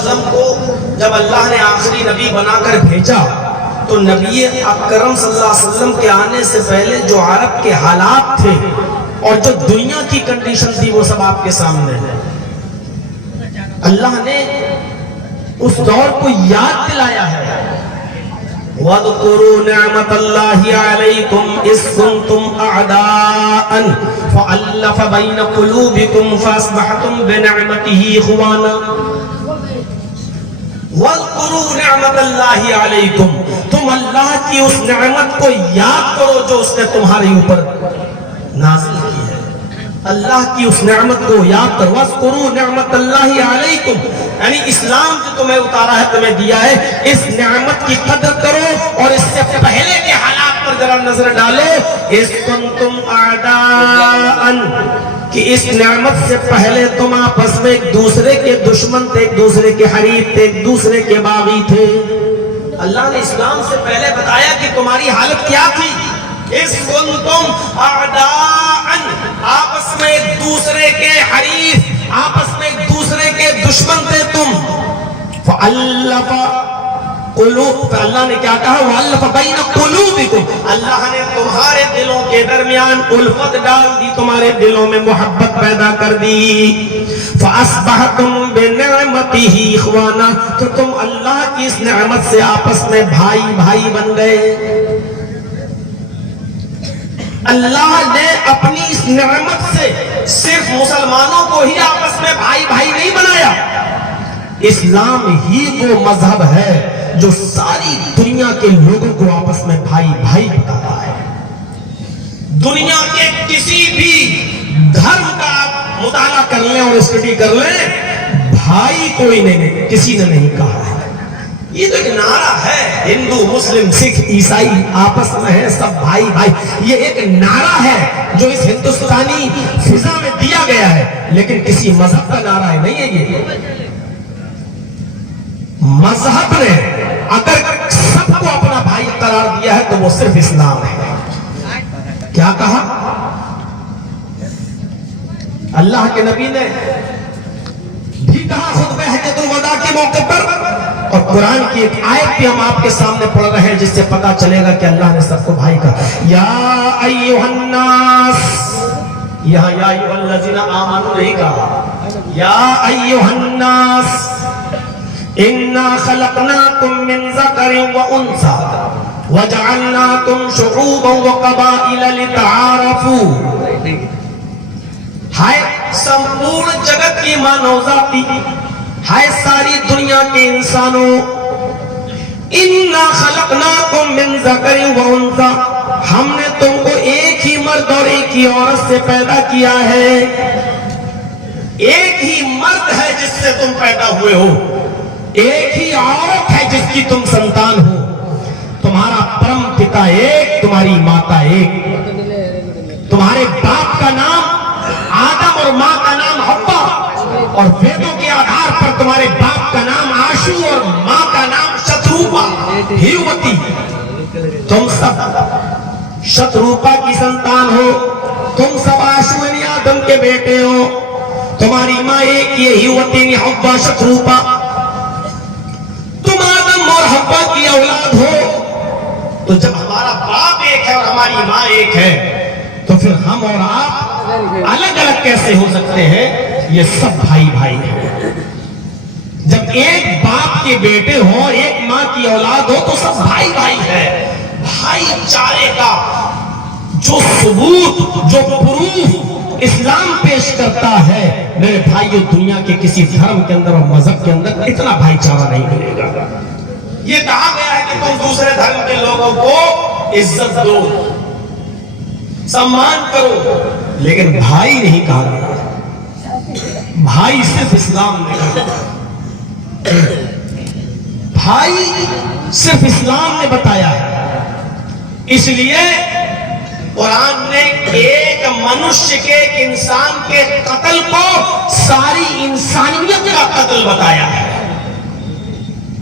وسلم کو جب اللہ نے آخری نبی بنا کر بھیجا تو نبی اکرم صلی اللہ علیہ وسلم کے آنے سے پہلے جو عرب کے حالات تھے اور جو دنیا کی کنڈیشن تھی وہ سب آپ کے سامنے ہے. اللہ نے اس دور کو یاد دلایا ہے. وَاذْكُرُوا نِعْمَةَ اللَّهِ عَلَيْكُمْ إِذْ كُنْتُمْ أَعْدَاءً فَأَلَّفَ بَيْنَ قُلُوبِكُمْ فَأَصْبَحْتُمْ بِنِعْمَتِهِ إِخْوَانًا. وَاذْكُرُوا نِعْمَةَ اللَّهِ عَلَيْكُمْ, تم اللہ کی اس نعمت کو یاد کرو جو اس نے تمہارے اوپر نازل کی ہے. اللہ کی اس نعمت کو یاد کرو. وَاذْكُرُوا نِعْمَةَ اللَّهِ عَلَيْكُمْ, یعنی اسلام جو تمہیں اتارا ہے, تمہیں دیا ہے, اس نعمت کی قدر کرو اور اس سے پہلے کے حالات پر ذرا نظر ڈالو. اِذْ كُنْتُمْ أَعْدَاءً, کہ اس نعمت سے پہلے تم آپس میں ایک دوسرے کے دشمن تھے, ایک دوسرے کے حریف تھے, ایک دوسرے کے باغی تھے. اللہ نے اسلام سے پہلے بتایا کہ تمہاری حالت کیا تھی. اِذْ كُنْتُمْ أَعْدَاءً, آپس میں ایک دوسرے کے حریف, آپس میں ایک دوسرے کے دشمن تھے تم. فَأَلَّفَ قُلُوبَ, اللہ نے کیا کہا, وَأَلَّفَ بَيْنَ قُلُوبِكُمْ, اللہ نے تمہارے دلوں کے درمیان الفت ڈال دی, تمہارے دلوں میں محبت پیدا کر دی. فَأَصْبَحْتُمْ بِنِعْمَتِهِ إِخْوَانًا, تو تم اللہ کی اس نعمت سے آپس میں بھائی بھائی بن گئے. اللہ نے اپنی اس نعمت سے صرف مسلمانوں کو ہی آپس میں بھائی بھائی نہیں بنایا. اسلام ہی وہ مذہب ہے جو ساری دنیا کے لوگوں کو آپس میں بھائی بھائی بتاتا ہے. دنیا کے کسی بھی دھرم کا آپ مطالعہ کر لیں اور اسٹڈی کر لیں, بھائی کوئی نہیں, کسی نے نہیں کہا ہے. یہ تو ایک نعرہ ہے, ہندو مسلم سکھ عیسائی آپس میں ہیں سب بھائی بھائی, یہ ایک نعرہ ہے جو اس ہندوستانی فضا میں دیا گیا ہے, لیکن کسی مذہب کا نعرہ نہیں ہے. یہ مذہب نے اگر سب کو اپنا بھائی قرار دیا ہے تو وہ صرف اسلام ہے. کیا کہا اللہ کے نبی نے بھی کہا خطبہ حجۃ الوداع کے موقع پر, اور قرآن کی ایک آیت بھی ہم آپ کے سامنے پڑھ رہے ہیں جس سے پتا چلے گا کہ اللہ نے سب کو بھائی کہا. یا ایھا الناس, یہاں یا ایھا الذین آمنوا نہیں کہا, یا ایھا الناس انا خلقناکم من ذکر و انثی وجعلناکم شعوبا وقبائل لتعارفوا. ہائے سمپورن جگت کی مانوذاتی, ہائے ساری دنیا کے انسانوں, انا خلقناکم من ذکر و انثی, ہم نے تم کو ایک ہی مرد اور ایک ہی عورت سے پیدا کیا ہے. ایک ہی مرد ہے جس سے تم پیدا ہوئے ہو, ایک ہی عورت ہے جس کی تم سنتان ہو. تمہارا پرم پتا ایک, تمہاری ماتا ایک. تمہارے باپ کا نام آدم اور ماں کا نام حوا, اور ویدوں کے آدھار پر تمہارے باپ کا نام آشو اور ماں کا نام شتروپا ہیوتی. تم سب شتروپا کی سنتان ہو, تم سب آشو یعنی آدم کے بیٹے ہو. تمہاری ماں ایک یہ ہیوتی یعنی حوا شتروپا. تم آدم اور حوا کی اولاد ہو, تو جب ہمارا باپ ایک ہے اور ہماری ماں ایک ہے تو پھر ہم اور آپ الگ الگ کیسے ہو سکتے ہیں؟ یہ سب بھائی بھائی ہیں. جب ایک باپ کے بیٹے ہوں, ایک ماں کی اولاد ہو, تو سب بھائی بھائی ہیں. بھائی چارے کا جو ثبوت, جو پروف اسلام پیش کرتا ہے, میرے بھائیو دنیا کے کسی دھرم کے اندر اور مذہب کے اندر اتنا بھائی چارہ نہیں ملے گا. یہ کہا گیا ہے کہ تم دوسرے دھرم کے لوگوں کو عزت دو, سمان کرو, لیکن بھائی نہیں کہا گیا. بھائی صرف اسلام نے کہا, بھائی صرف اسلام نے بتایا ہے. اس لیے قرآن نے ایک منشیہ کے, ایک انسان کے قتل کو ساری انسانیت کا قتل بتایا ہے.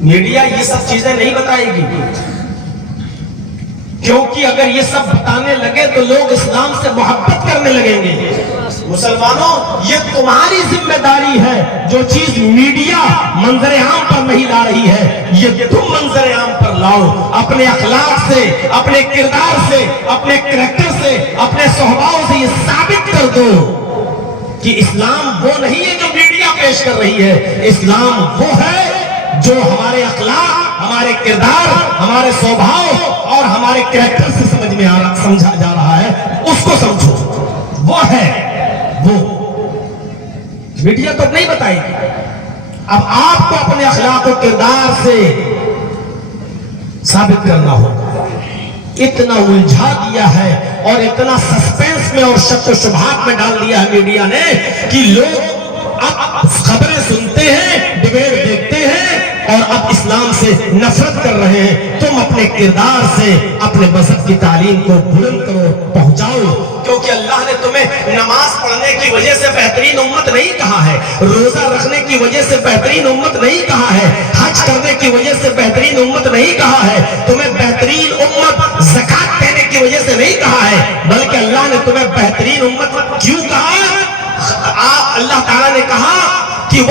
میڈیا یہ سب چیزیں نہیں بتائے گی, کیونکہ اگر یہ سب بتانے لگے تو لوگ اسلام سے محبت کرنے لگیں گے. مسلمانوں یہ تمہاری ذمہ داری ہے، جو چیز میڈیا منظر عام پر نہیں لا رہی ہے یہ تم منظر عام پر لاؤ، اپنے اخلاق سے، اپنے کردار سے، اپنے کریکٹر سے، اپنے صحباؤں سے یہ ثابت کر دو کہ اسلام وہ نہیں ہے جو میڈیا پیش کر رہی ہے، اسلام وہ ہے جو ہمارے اخلاق، ہمارے کردار، ہمارے صحباؤں اور ہمارے کریکٹر سے سمجھا جا رہا ہے، اس کو سمجھو، وہ ہے وہ میڈیا تو نہیں بتائے گی۔ اب آپ کو اپنے اخلاق و کردار سے ثابت کرنا ہوگا۔ اتنا الجھا دیا ہے اور اتنا سسپینس میں اور شک و شبہات میں ڈال دیا ہے میڈیا نے کہ لوگ اب خبریں سنتے ہیں، ڈبیٹ دیکھتے ہیں اور اب اسلام سے نفرت کر رہے ہیں۔ تم اپنے کردار سے اپنے مذہب کی تعلیم کو بلند کرو، پہنچاؤ، کیونکہ اللہ نے تمہیں نماز پڑھنے کی وجہ سے بہترین امت نہیں کہا ہے، روزہ رکھنے کی وجہ سے بہترین امت نہیں کہا ہے، حج کرنے کی وجہ سے بہترین امت نہیں کہا ہے، تمہیں بہترین امت زکات دینے کی وجہ سے نہیں کہا ہے، بلکہ اللہ نے تمہیں بہترین امت کیوں کہا ہے؟ اللہ تعالیٰ نے کہا کہ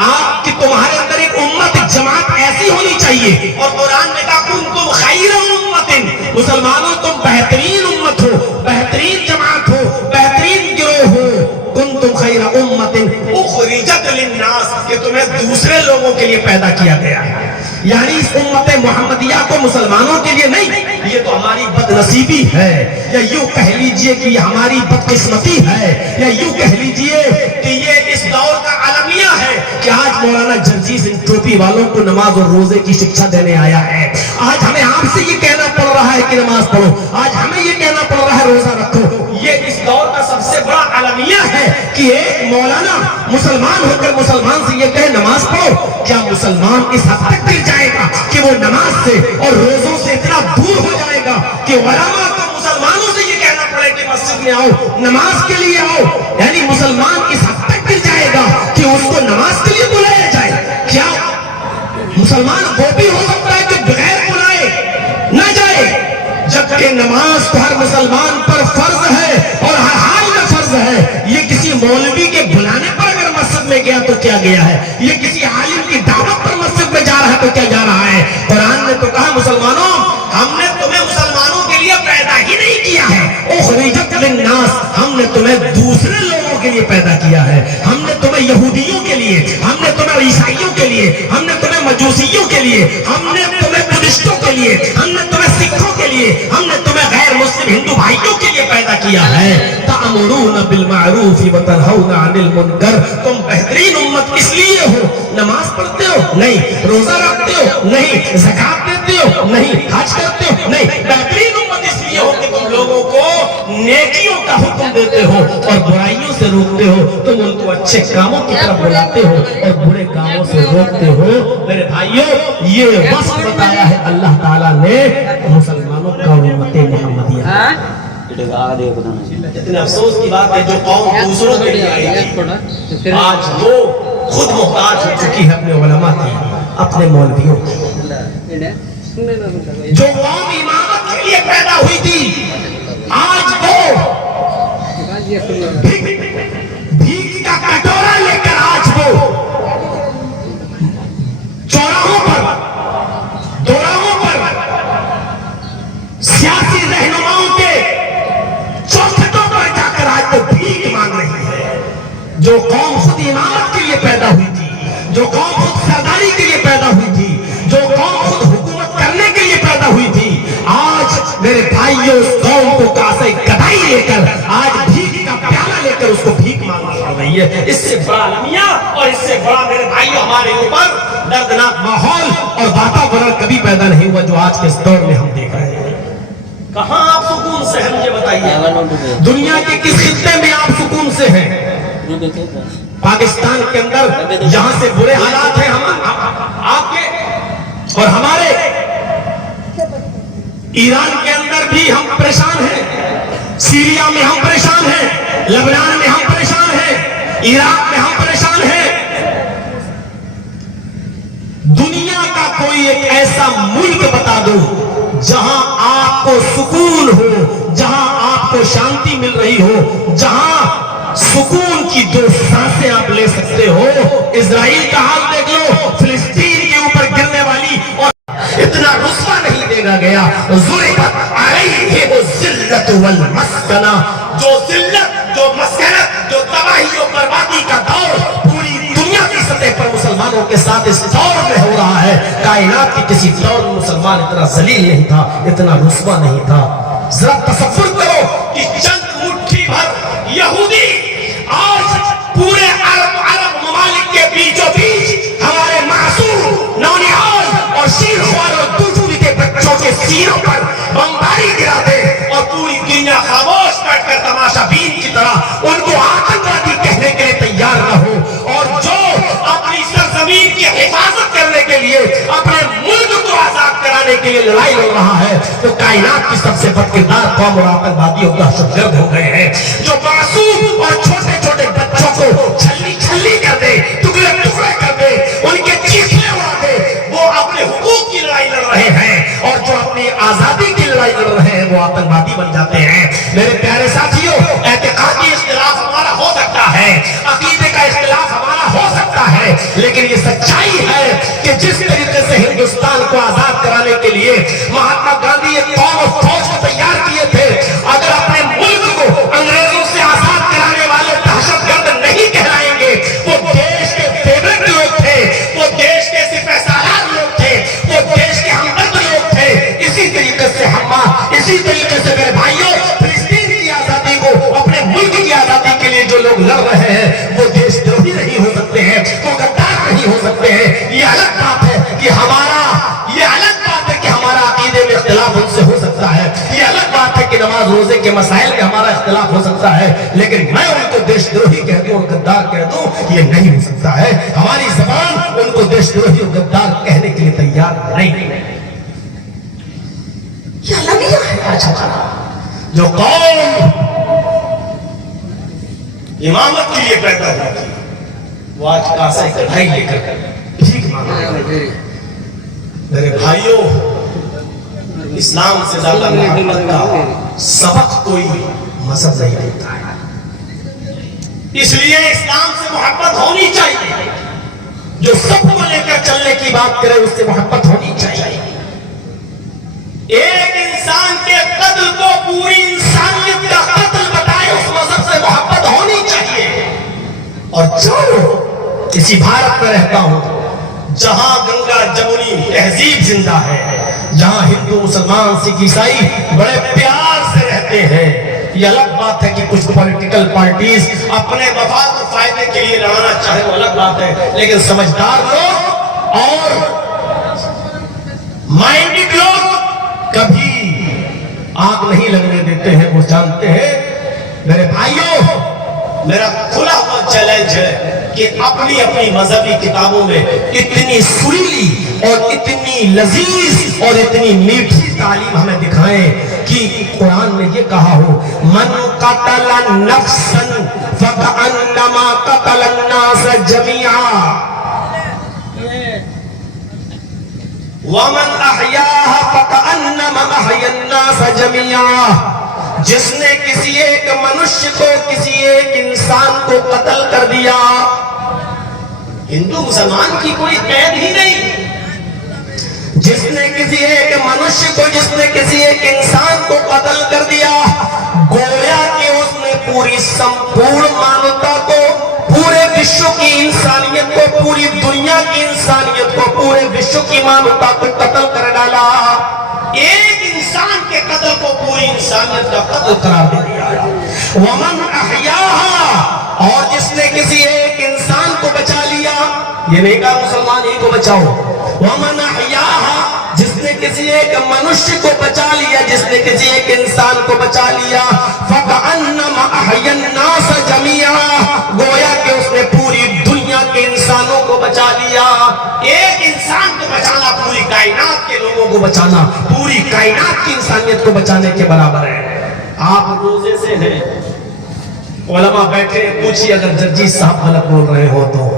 آپ کی تمہارے اندر ایک امت، جماعت ایسی ہونی چاہیے، اور قرآن نے کہا کنتم خیر امت، مسلمانوں تم بہترین امت ہو، بہترین جماعت ہو، بہترین گروہ ہو، کنتم خیر امت اخرجت للناس، کہ تمہیں دوسرے لوگوں کے لیے پیدا کیا گیا ہے۔ یعنی اس امت محمدیہ کو مسلمانوں کے لیے نہیں، یہ تو ہماری بد نصیبی ہے، یا یوں کہہ لیجئے کہ یہ ہماری بدقسمتی ہے، یا یوں کہہ لیجئے کہ یہ اس دور کا المیہ ہے کہ آج مولانا جرجیز ان ٹوپی والوں کو نماز اور روزے کی شکشا دینے آیا ہے۔ آج ہمیں آپ سے یہ کہنا پڑ رہا ہے کہ نماز پڑھو، آج ہمیں یہ کہنا پڑ رہا ہے روزہ رکھو۔ یہ اس دور کا سب سے بڑا المیہ ہے کہ ایک مولانا مسلمان ہو کر مسلمان سے یہ کہے نماز پڑھو۔ کیا مسلمان اس حد تک گر جائے گا کہ وہ نماز سے اور روزوں سے اتنا دور ہو جائے گا کہ علماء کو مسلمانوں سے یہ کہنا پڑے کہ مسجد میں آؤ، نماز کے لیے آؤ؟ یعنی مسلمان اس حد تک گر جائے گا کہ اس کو نماز کے لیے بلایا جائے؟ کیا مسلمان وہ بھی ہو سکتا ہے کہ بغیر بلائے نہ جائے؟ جبکہ نماز تو ہر مسلمان پر فرض ہے اور ہر حال میں فرض ہے۔ یہ کسی مولوی کے بلانے پر اگر مسجد میں گیا تو کیا گیا ہے، یہ کسی عالم کی دعوت پر مسجد میں جا رہا ہے تو کیا جا رہا ہے؟ قرآن نے تو کہا مسلمانوں ہم نے تمہیں مسلمانوں کے لیے پیدا ہی نہیں کیا ہے، اخرجت للناس، ہم نے تمہیں دوسرے لوگوں کے لیے پیدا کیا ہے، ہم نے تمہیں یہودیوں کے لیے، ہم نے تمہیں عیسائیوں کے لیے، ہم نے تمہیں مجوسیوں کے لیے، ہم نے تمہیں بدھسٹوں کے لیے، ہم نے تمہیں سکھوں کے لیے، ہم نے تمہیں غیر مسلم ہندو بھائیوں کے لیے پیدا کیا ہے۔ تأمرون بالمعروف وتنہون عن المنکر، تم بہترین امت اس لیے ہو، نماز پڑھتے ہو نہیں، روزہ رکھتے ہو نہیں، زکات دیتے ہو نہیں، حج کرتے ہو نہیں، بہترین امت اس لیے ہو کہ تم لوگوں کو نیکیوں کا حکم دیتے ہو اور برائیوں سے روکتے ہو، تم ان کو اچھے کاموں کی طرف بلاتے ہو اور برے کاموں سے روکتے ہو۔ میرے بھائیوں یہ وصف بتایا ہے اللہ تعالیٰ نے مسلمانوں کا امت محمدیہ۔ اتنے افسوس کی بات ہے جو قوم دوسروں کے لیے آئی تھی آج وہ خود محتاج ہو چکی ہے اپنے علماء کی، اپنے مولویوں کی۔ جو قوم امامت کے لیے پیدا ہوئی تھی آج وہ بھیک کا کٹورا لے کر آج وہ چوراہوں پر سیاسی رہنماؤں کے چوکھٹوں پر جا کر آج وہ بھیک مانگ رہی ہے۔ جو قوم خود امامت کے لیے پیدا ہوئی تھی، جو قوم خود سرداری کے لیے پیدا ہوئی تھی، جو قوم خود حکومت کرنے کے لیے پیدا ہوئی تھی، آج میرے بھائیوں اس قوم کو کاسے گدائی لے کر، آج بھیک کا پیالہ لے کر اس کو بھیک مانگنا پڑ رہی ہے۔ اس سے بڑا المیہ اور اس سے بڑا میرے بھائیوں ہمارے اوپر دردناک ماحول اور واتاورن کبھی پیدا نہیں ہوا جو آج کے اس دور میں ہم دیکھ رہے ہیں۔ کہاں آپ سکون سے ہیں مجھے بتائیے؟ دنیا کے کس خطے میں آپ سکون سے ہیں؟ پاکستان کے اندر یہاں سے برے حالات ہیں آپ کے اور ہمارے، ایران کے اندر بھی ہم پریشان ہیں، سیریا میں ہم پریشان ہیں، لبنان میں ہم پریشان ہیں، عراق میں ہم پریشان ہیں۔ دنیا کا کوئی ایک ایسا ملک بتا دو جہاں آپ کو سکون ہو، جہاں آپ آپ کو شانتی مل رہی ہو, جہاں سکون کی 2 سانسیں آپ لے سکتے ہو, اسرائیل کا حال دیکھ لو, فلسطین کے اوپر گرنے والی, اور اتنا رسوا نہیں دینا گیا. ضربت علیہم الذلۃ والمسکنہ, جو ذلت, جو مسکنت, جو تباہی و بربادی کا دور پوری دنیا کی سطح پر مسلمانوں کے ساتھ اس دور میں ہو رہا ہے. کائنات کی کسی دور میں مسلمان اتنا ذلیل نہیں تھا, اتنا رسوا نہیں تھا. ذرا تصور کرو کہ چند مٹھی بھر یہودی آج پورے عرب ممالک کے بیچوں بیچ ہمارے معصوم نونہال اور شیر خوار اور دوسری کے بچوں کے سینوں پر بمباری گرا دے, اور پوری دنیا خاموش بیٹھ کر تماشا بین کی طرح ان کو آتنکوادی کہنے کے لیے تیار نہ ہو, اور جو اپنی سرزمین کی حفاظت کرنے کے لیے, اپنے ملک کو آزاد کرانے کے لیے لڑائی لڑ رہا ہے, تو کائنات کی سب سے بدکردار قوم اور آتنکوادی اور دہشت گرد ہو گئے ہیں, جو معصوم اور چھوٹے چھوٹے بچوں کو چھلی چھلی کر دے, ٹکڑے ٹکڑے کر دے, ان کے چیخنے اڑا دے. وہ اپنے حقوق کی لڑائی لڑ رہے ہیں, اور جو اپنی آزادی کی لڑائی لڑ رہے ہیں وہ آتنکوادی بن جاتے ہیں. میرے پیارے ساتھیوں, اعتقادی اختلاف ہمارا ہو سکتا ہے, عقیدے کا اختلاف ہمارا ہو سکتا ہے, لیکن یہ سچائی ہے کہ جس طریقے سے ہندوستان کو آزاد کرانے کے لیے مہاتما گاندھی ایک قوم اور فوج کو تیار کیے تھے, اگر اپنے ملک کو انگریزوں سے آزاد کرانے والے دہشت گرد نہیں کہلائیں گے, وہ دیش کے فیورٹ لوگ تھے, وہ دیش کے سپہ سالار لوگ تھے, وہ دیش کے ہمدرد لوگ تھے. اسی طریقے سے اسی طریقے سے میرے بھائیوں, فلسطین کی آزادی کو, اپنے ملک کی آزادی کے لیے جو لوگ لڑ رہے ہیں وہ دیش دروہی نہیں ہو سکتے ہیں, وہ غدار نہیں ہو سکتے ہیں. یہ الگ بات ہے کہ ہمارا عقیدے میں اختلاف ان سے ہو سکتا ہے, یہ الگ بات ہے کہ نماز روزے کے مسائل میں ہمارا اختلاف ہو سکتا ہے, لیکن میں ان کو دیش دروہی کہہ دوں اور غدار کہہ دوں یہ نہیں ہو سکتا ہے. ہماری زبان ان کو دیش دروہی اور غدار کہنے کے لیے تیار نہیں. یہ المیہ ہے. اچھا, جو قوم امامت کے لیے پیدا ہوتی وہ آج کاسے کڑھائی لے کر بھیک مانگے. میرے بھائیوں, اسلام سے زیادہ محبت کا سبق کوئی مذہب نہیں دیتا ہے, اس لیے اسلام سے محبت ہونی چاہیے. جو سب کو لے کر چلنے کی بات کرے اس سے محبت ہونی چاہیے. ایک انسان کے قتل کو پوری انسانیت کا قتل بتائے, اس مذہب سے محبت ہونی چاہیے. اور جو کسی بھارت میں رہتا ہوں جہاں گنگا جمنی تہذیب زندہ ہے, جہاں ہندو مسلمان سکھ عیسائی بڑے پیار سے رہتے ہیں, یہ الگ بات ہے کہ کچھ پولیٹیکل پارٹیز اپنے مفاد و فائدے کے لیے لڑانا چاہے, وہ الگ بات ہے, لیکن سمجھدار لوگ اور مائنڈڈ لوگ کبھی آگ نہیں لگنے دیتے ہیں. وہ جانتے ہیں. میرے بھائیوں, میرا کھلا ہوا چیلنج ہے کہ اپنی اپنی مذہبی کتابوں میں اتنی سریلی اور اتنی لذیذ اور اتنی میٹھی تعلیم ہمیں دکھائیں کہ قرآن میں یہ کہا ہو, من قتل نفسا فکأنما قتل الناس جميعا ومن احیاها فکأنما احیا الناس جميعا. جس نے کسی ایک منشیہ کو, کسی ایک انسان کو قتل کر دیا, ہندو مسلمان کی کوئی قید ہی نہیں, جس نے کسی ایک منشیہ کو, جس نے کسی ایک انسان کو قتل کر دیا, گویا کہ اس نے پوری سمپورن مانوتا کو, پورے وشو کی انسانیت کو, پوری دنیا کی انسانیت کو, پورے وشو کی مانوتا کو قتل کر ڈالا. ایک انسان کے قتل کو پوری انسانیت کا قتل قرار دے دیا. ومن احیاہا, اور جس نے کسی ایک انسان کو بچا لیا, یہ نہیں کہا مسلمان ہی کو بچاؤ, ومن احیاہا, جس نے کسی ایک منشیہ کو بچا لیا, جس نے کسی ایک انسان کو بچا لیا, فکأنما احیا الناس جميعا, گویا کہ اس نے پوری دنیا کے انسانوں کو بچا لیا. ایک انسان کو بچانا پوری کائنات کے لوگوں کو بچانا, پوری کائنات کی انسانیت کو بچانے کے برابر ہے. آپ روزے سے ہیں, علماء بیٹھے, پوچھیے اگر جرجی صاحب غلط بول رہے ہو تو.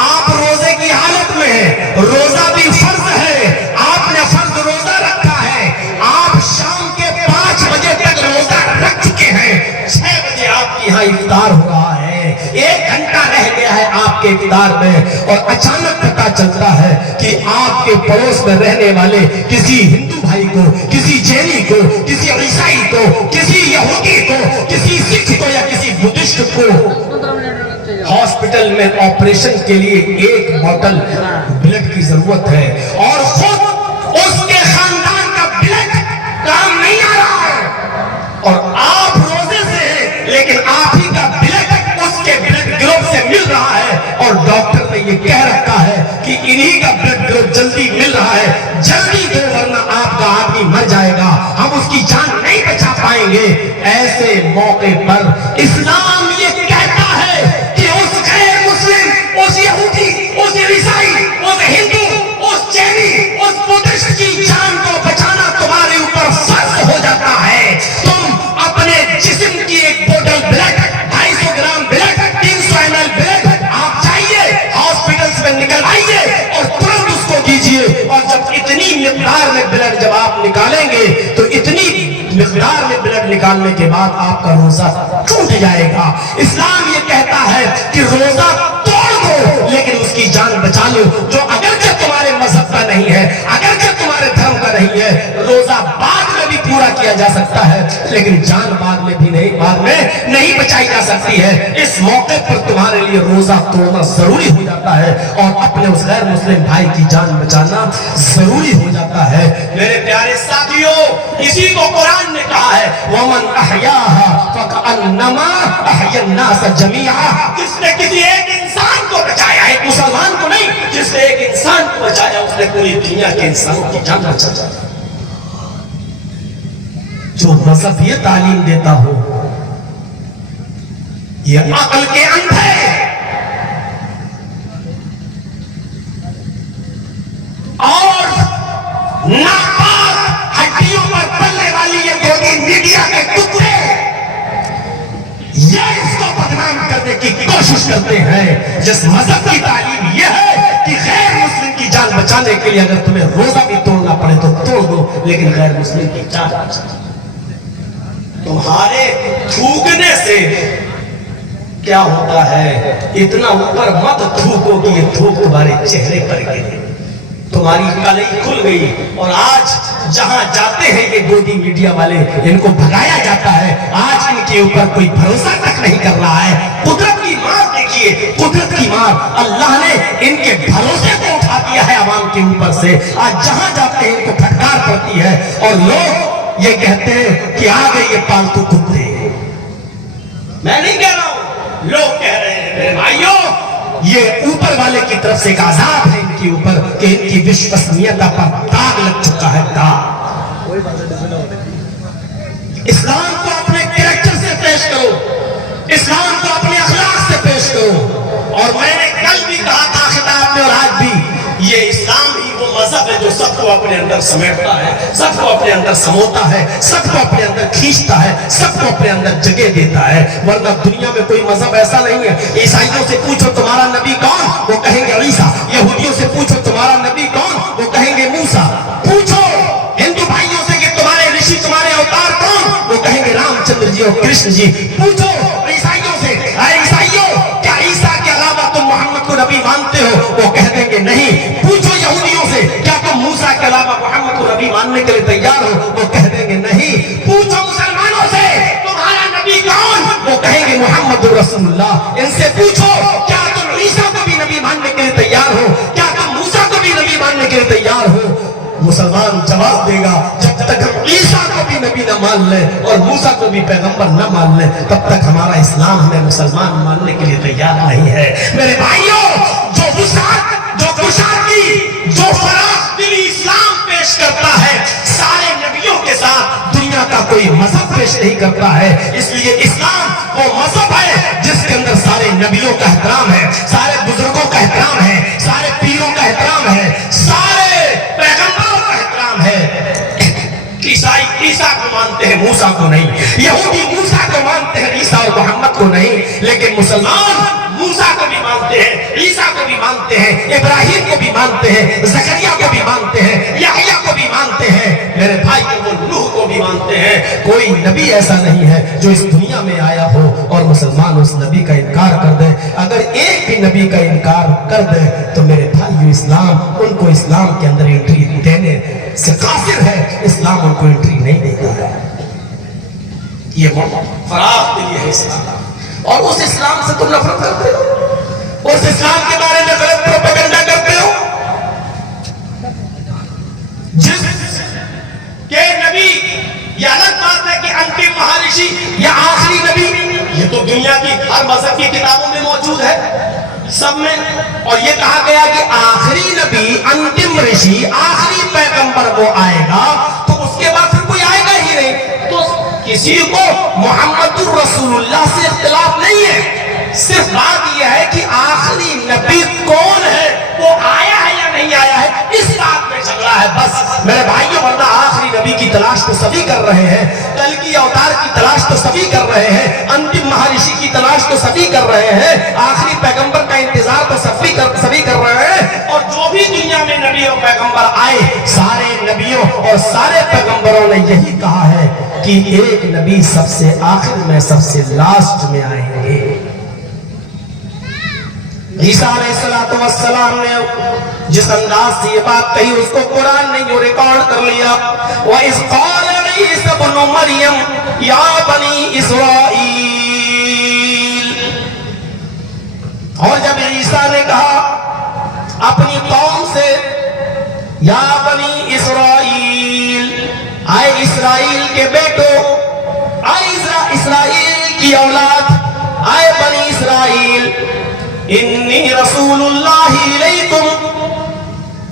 آپ روزے کی حالت میں ہیں, روزہ بھی فرض ہے, آپ نے فرض روزہ رکھا ہے, آپ شام کے 5 بجے تک روزہ رکھ چکے کے اقتدار میں، اور اچانک پتہ چلتا ہے کہ آپ کے پڑوس میں رہنے والے کسی ہندو بھائی کو، کسی جینی کو، کسی عیسائی کو، کسی یہودی کو، کسی سکھ کو یا کسی بدھسٹ کو ہاسپٹل میں آپریشن کے لیے ایک بوتل بلڈ کی ضرورت ہے، اور خود اس کے خاندان کا بلڈ کام نہیں آ رہا ہے، اور آپ روزے سے ہیں لیکن آپ ہی کا بلڈ اس کے بلڈ گروپ سے مل رہا ہے، اور ڈاکٹر نے یہ کہہ رکھا ہے کہ انہی کا بلڈ گروپ جلدی مل رہا ہے، جلدی دو ورنہ آپ کا آدمی مر جائے گا، ہم اس کی جان نہیں بچا پائیں گے۔ ایسے موقع پر اسلام یہ کہتا ہے کہ اس غیر مسلم، اس یہودی، اس عیسائی، اس ہندو، اس جینی، اس بدھسٹ کی جان کو بچانا تمہارے اوپر فرض ہو جاتا ہے۔ تم اپنے جسم کی ایک بوتل blood, 250 gram blood, 300 ml blood آپ چاہیے ہاسپٹلز میں نکل آئیے اور ترنت اس کو کیجیے، اور جب اتنی مقدار میں بلڈ جب آپ نکالیں گے تو اتنی مقدار میں بلڈ نکالنے کے بعد آپ کا روزہ ٹوٹ جائے گا۔ اسلام یہ کہتا ہے کہ روزہ توڑ دو لیکن اس کی جان بچا لو، جو اگرچہ تمہارے مذہب کا نہیں ہے، اگرچہ تمہارے دھرم کا نہیں ہے، روزہ بعد میں بھی پورا کیا جا سکتا ہے لیکن جان بعد میں بھی نہیں، بعد میں نہیں بچائی جا سکتی ہے۔ اس موقع پر تمہارے لیے روزہ توڑنا ضروری ہو جاتا ہے اور اپنے اس غیر مسلم بھائی کی جان بچانا ضروری ہو جاتا ہے۔ میرے پیارے ساتھیوں، اسی کو قرآن نے کہا ہے وَمَنْ أَحْيَاهَا فَكَأَنَّمَا أَحْيَا النَّاسَ جَمِيعًا، جس نے کسی ایک انسان کو بچایا، ایک مسلمان کو نہیں، جس نے ایک انسان کو بچایا اس نے پوری دنیا کے انسانوں کی جان بچایا۔ جو مذہب یہ تعلیم دیتا ہو یہ عقل کے اندھے اور ناپاک ہڈیوں پر پلنے والی یہ گودی میڈیا کے کتے یہ اس کو بدنام کرنے کی کوشش کرتے ہیں۔ جس مذہب کی تعلیم یہ ہے کہ غیر مسلم کی جان بچانے کے لیے اگر تمہیں روزہ بھی توڑنا پڑے تو توڑ دو لیکن غیر مسلم کی جان بچا۔ تمہارے تھوکنے سے کیا ہوتا ہے؟ اتنا اوپر مت تھوکو کہ یہ تھوک تمہارے چہرے پر گرے، تمہاری کلئی کھل گئی، اور آج جہاں جاتے ہیں یہ گودی میڈیا والے ان کو بھگایا جاتا ہے۔ آج ان کے اوپر کوئی بھروسہ تک نہیں کر رہا ہے۔ قدرت کی مار دیکھیے، قدرت کی مار، اللہ نے ان کے بھروسے کو اٹھا دیا ہے عوام کے اوپر سے۔ آج جہاں جاتے ہیں ان کو پھٹکار پڑتی ہے اور لوگ یہ کہتے ہیں کہ آ گئے یہ پالتو کتے۔ میں نہیں کہہ رہا ہوں، لوگ کہہ رہے ہیں۔ میرے بھائیوں، یہ اوپر والے کی طرف سے ایک عذاب ہے ان کے اوپر کہ ان کی وشوسنیتا پر داغ لگ چکا ہے، داغ۔ اسلام کو اپنے کریکٹر سے پیش کرو، اسلام کو اپنے اخلاق سے پیش کرو، اور میں نے کل بھی کہا تھا خطاب میں اور آج بھی، یہ اسلام ہی وہ مذہب ہے جو سب کو اپنے اندر سمیٹتا ہے، سب کو اپنے اندر سموتا ہے، سب کو اپنے اندر کھینچتا ہے، سب کو اپنے اندر جگہ دیتا ہے۔ ورنہ دنیا میں کوئی مذہب ایسا نہیں ہے۔ عیسائیوں سے پوچھو تمہارا نبی کون، وہ کہیں گے عیسیٰ۔ یہودیوں سے پوچھو تمہارا نبی کون، وہ کہیں گے موسیٰ۔ پوچھو ہندو بھائیوں سے کہ تمہارے رشی، تمہارے اوتار کون، وہ کہیں گے رام چندر جی اور کرشن جی۔ پوچھو عیسائیوں سے، اے عیسائیوں کیا عیسیٰ کے علاوہ تم محمد کو نبی مانتے ہو، وہ کہہ دیں گے نہیں۔ پوچھو یہودیوں سے کیا تم موسیٰ کے علاوہ محمد کو نبی ماننے کے لیے تیار ہو، وہ کہہ دیں گے نہیں۔ پوچھو مسلمانوں سے تمہارا نبی کون، وہ کہیں گے محمد رسول اللہ۔ ان سے پوچھو کیا تم عیسیٰ کو بھی نبی ماننے کے لیے تیار ہو، کیا تم موسیٰ کو بھی نبی ماننے کے لیے تیار ہو؟ مسلمان جواب دے گا جب تک ہم عیسیٰ کو بھی نبی نہ مان لیں اور موسیٰ کو بھی پیغمبر نہ مان لیں تب تک ہمارا اسلام ہمیں مسلمان ماننے کے لیے تیار نہیں ہے۔ میرے بھائیوں، جو وسعت، جو کشادگی، جو فراخ دلی اسلام پیش کرتا ہے سارے نبیوں کے ساتھ دنیا کا کوئی مذہب پیش نہیں کرتا ہے۔ اس لیے اسلام وہ مذہب ہے جس کے اندر سارے نبیوں کا احترام ہے، سارے بزرگوں کا احترام ہے، سارے پیروں کا احترام ہے، سارے پیغمبروں کا احترام ہے۔ عیسائی عیسیٰ کو مانتے ہیں، موسیٰ کو نہیں۔ یہودی موسیٰ کو مانتے ہیں، عیسیٰ اور محمد کو نہیں۔ لیکن مسلمان موسیٰ کو بھی مانتے ہیں، عیسیٰ کو بھی مانتے ہیں، ابراہیم کو بھی مانتے ہیں، زکریا کو بھی مانتے ہیں، یحییٰ کو بھی مانتے ہیں۔ میرے بھائی وہ نوح کو بھی مانتے ہیں۔ کوئی نبی ایسا نہیں ہے جو اس دنیا میں آیا ہو اور مسلمان اس نبی کا انکار کر دے۔ اگر ایک بھی نبی کا انکار کر دے تو میرے بھائیو اسلام ان کو اسلام کے اندر انٹری دینے سے قاصر ہے، اسلام ان کو انٹری نہیں دیتا ہے۔ یہ فراغ کے لیے ہے اسلام، اور اس اسلام سے تم نفرت کرتے ہو، اس اسلام کے بارے میں غلط پروپیگنڈا کرتے ہو جس کہ نبی، یہ الگ بات ہے کہ انتم مہارشی یا آخری نبی، یہ تو دنیا کی ہر مذہب کی کتابوں میں موجود ہے سب میں، اور یہ کہا گیا کہ آخری نبی انتم رشی آخری پیغمبر وہ آئے گا، تو اس کے بعد پھر کوئی آئے گا ہی نہیں، تو کسی کو محمد الرسول اللہ سے اختلاف نہیں ہے، صرف بات یہ ہے کہ آخری نبی کون ہے، وہ آیا ہے یا نہیں آیا ہے، اس بات میں جھگڑا ہے بس میرے بھائیوں، ورنہ آخری نبی کی تلاش تو سبھی کر رہے ہیں، کل کی اوتار کی تلاش تو سبھی کر رہے ہیں، انتم مہارشی کی تلاش تو سبھی کر رہے ہیں، آخری پیغمبر کا انتظار تو سبھی کر رہے ہیں، اور جو بھی دنیا میں نبی اور پیغمبر آئے سارے نبیوں اور سارے پیغمبروں نے یہی کہا ہے کہ ایک نبی سب سے آخر میں سب سے لاسٹ میں آئیں گے۔ عیسیٰ علیہ السلام نے جس انداز سے یہ بات کہی اس کو قرآن نے یوں ریکارڈ کر لیا، وَإِذْ قَالَ عِيسَى ابْنُ مَرْيَمَ يَا بَنِي إِسْرَائِيلَ، اور جب عیسیٰ نے کہا اپنی قوم سے یا بنی اسرائیل، آئے اسرائیل کے بیٹو، آئے اسرائیل کی اولاد، آئے بنی اسرائیل، انی رسول اللہ علیکم،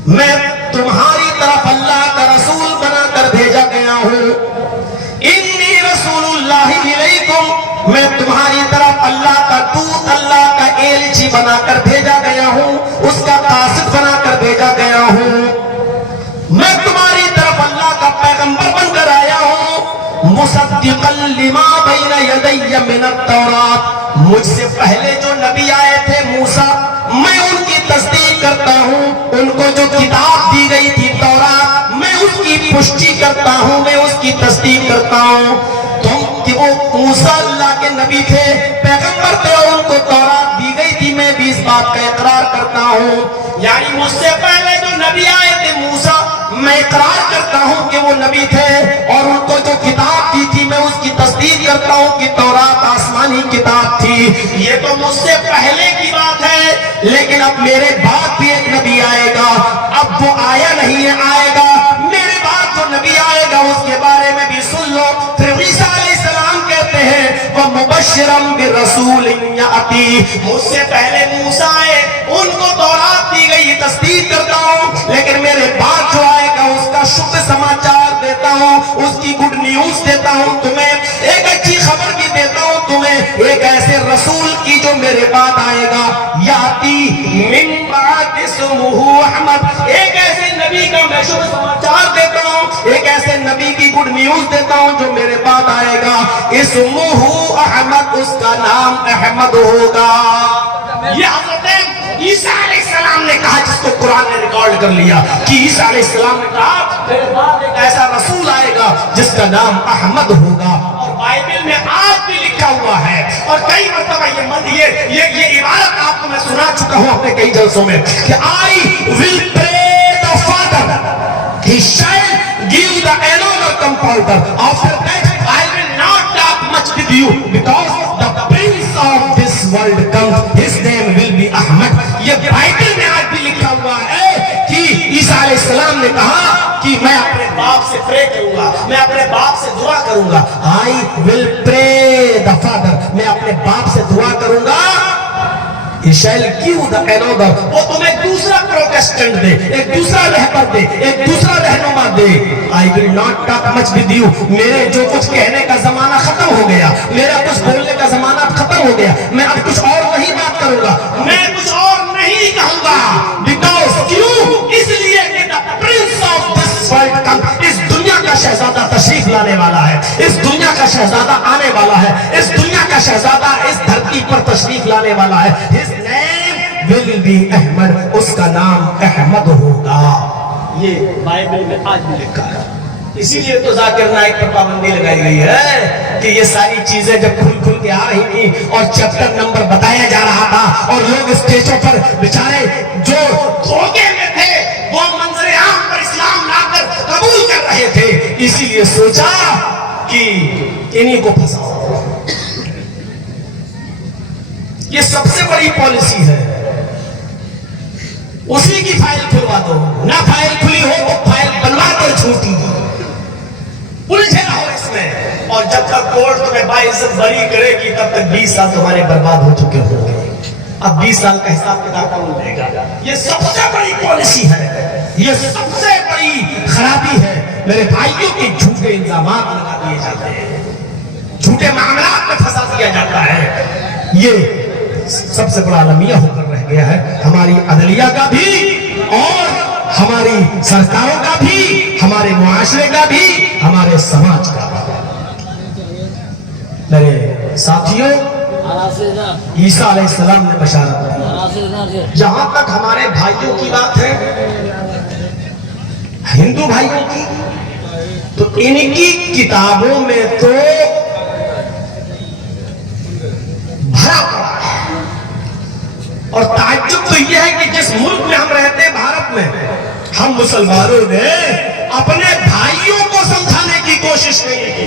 میں تمہاری طرف اللہ کا رسول بنا کر بھیجا گیا ہوں، انی رسول اللہ علیکم، میں تمہاری طرف اللہ کا دودت، اللہ کا ایلچی بنا کر بھیجا گیا ہوں، اس کا قاصد بنا کر بھیجا گیا ہوں، میں تمہاری طرف اللہ کا پیغمبر بن کر آیا ہوں، مصدقا لما بین یدی من التوراۃ، مجھ سے پہلے جو نبی آئے تھے موسیٰ، میں ان کی تصدیق کرتا ہوں، ان کو جو کتاب دی گئی تھی تورات، میں اس کی پشتی کرتا ہوں، میں اس کی تصدیق کرتا ہوں، تم کہ وہ موسیٰ اللہ کے نبی تھے، پیغمبر تھے، اور ان کو تورات دی گئی تھی، میں بھی اس بات کا اقرار کرتا ہوں، یعنی مجھ سے پہلے جو نبی آئے تھے موسیٰ، میں اقرار کرتا ہوں کہ وہ نبی تھے، اور ان کو جو کتاب دی تھی میں اس کی تصدیق کرتا ہوں کہ تورات آسمانی کتاب تھی۔ یہ تو مجھ سے پہلے کی بات ہے، لیکن اب میرے بعد بھی ایک نبی آئے گا، اب وہ آیا نہیں ہے، آئے گا، میرے بعد جو نبی آئے گا اس کے بارے میں بھی سن لو۔ پھر عیسیٰ علیہ السلام کہتے ہیں وَمُبَشِّرًا بِرَسُولٍ يَأْتِي، مجھ سے پہلے موسیٰ آئے، ان کو تورات دی گئی تصدیق کرتا ہوں، لیکن میرے بعد جو آئے گا اس کا شبھ سماچار دیتا ہوں، اس کی گڈ نیوز دیتا ہوں تمہیں، ایک اچھی خبر بھی دیتا ہوں تمہیں، ایک ایسے رسول کی جو میرے بعد آئے گا، یاتی من بعد اسمہ احمد، ایک ایسے نبی کا میں شبھ سماچار دیتا ہوں، ایک ایسے نبی کی گڈ نیوز دیتا ہوں جو میرے بعد آئے گا، اسمہ احمد، اس کا نام احمد ہوگا۔ یہ حضرت عیسیٰ علیہ السلام نے کہا، جس کو قرآن نے ریکارڈ کر لیا کہ عیسیٰ علیہ السلام نے کہا میرے بعد ایک ایسا رسول آئے گا جس کا نام احمد ہوگا، اور بائبل میں آج بھی لکھا ہوا ہے، اور کئی مرتبہ یہ عبارت آپ کو میں سنا چکا ہوں اپنے کئی جلسوں میں کہ I will pray the Father, he shall give the another comforter, after that I will not talk much with you because the prince of this world comes, his name will be Ahmad۔ یہ Bible میں آج بھی لکھا ہوا ہے کہ عیسیٰ علیہ السلام نے کہا کہ میں اپنے باپ سے پرے کروں گا، میں اپنے باپ سے دعا کروں گا، I will pray the Father، میں اپنے باپ سے دعا کروں گا، he shall give the another، وہ تمہیں دوسرا پروٹسٹنٹ دے، ایک دوسرا رہبر دے، ایک دوسرا رہنما دے۔ I will not talk much with you، میرے جو کچھ کہنے کا زمانہ ختم ہو گیا، میرا کچھ بولنے کا زمانہ ختم ہو گیا، میں اب کچھ اور نہیں بات کروں گا، میں کچھ اور نہیں کہوں گا، because کیوں؟ اس لیے کہ the prince of this world comes، اس دنیا کا شہزادہ تشریف لانے والا ہے، اس دنیا کا شہزادہ آنے والا ہے، اس دنیا کا شہزادہ اس دھرتی پر تشریف لانے والا ہے، his name will be Ahmad, اس کا نام احمد ہوگا۔ یہ بائبل میں آج بھی لکھا ہے، اسی لیے تو ذاکر نائک پر پابندی لگائی گئی ہے کہ یہ ساری چیزیں جب کھل کھل کے آ رہی تھی اور چیپٹر نمبر بتایا جا رہا تھا اور لوگ اسٹیجوں پر بیچارے جو دھوکے میں تھے وہ منظر عام پر اسلام لا کر قبول کر رہے تھے، اسی لیے سوچا کہ انہی کو پھنساؤ۔ یہ سب سے بڑی پالیسی ہے، اسی کی فائل کھلوا دو، نہ فائل کھلی ہو تو فائل بنوا دو جھوٹی، الجھے رہو اس میں، اور جب تک کورٹ تمہیں باعزت بری کرے گی تب تک 20 سال تمہارے برباد ہو چکے ہوں گے۔ اب 20 سال کا حساب کتاب کون دے گا؟ یہ سب سے بڑی پالیسی ہے، یہ سب سے بڑی خرابی ہے۔ میرے بھائیوں کے جھوٹے الزامات لگا دیے جاتے ہیں، جھوٹے معاملات میں پھنسا دیا جاتا ہے، یہ سب سے بڑا المیہ ہو کر رہ گیا ہے ہماری عدلیہ کا بھی، اور ہماری سرکاروں کا بھی، ہمارے معاشرے کا بھی، ہمارے سماج کا بھی۔ میرے ساتھیوں، عیسیٰ علیہ السلام نے بشارت دی۔ جہاں تک ہمارے بھائیوں کی بات ہے، ہندو بھائیوں کی، تو ان کی کتابوں میں تو بھرا پڑا ہے، اور تعجب تو یہ ہے کہ جس ملک میں ہم رہتے ہیں، بھارت میں، ہم مسلمانوں نے اپنے بھائیوں کو سمجھانے کی کوشش نہیں کی۔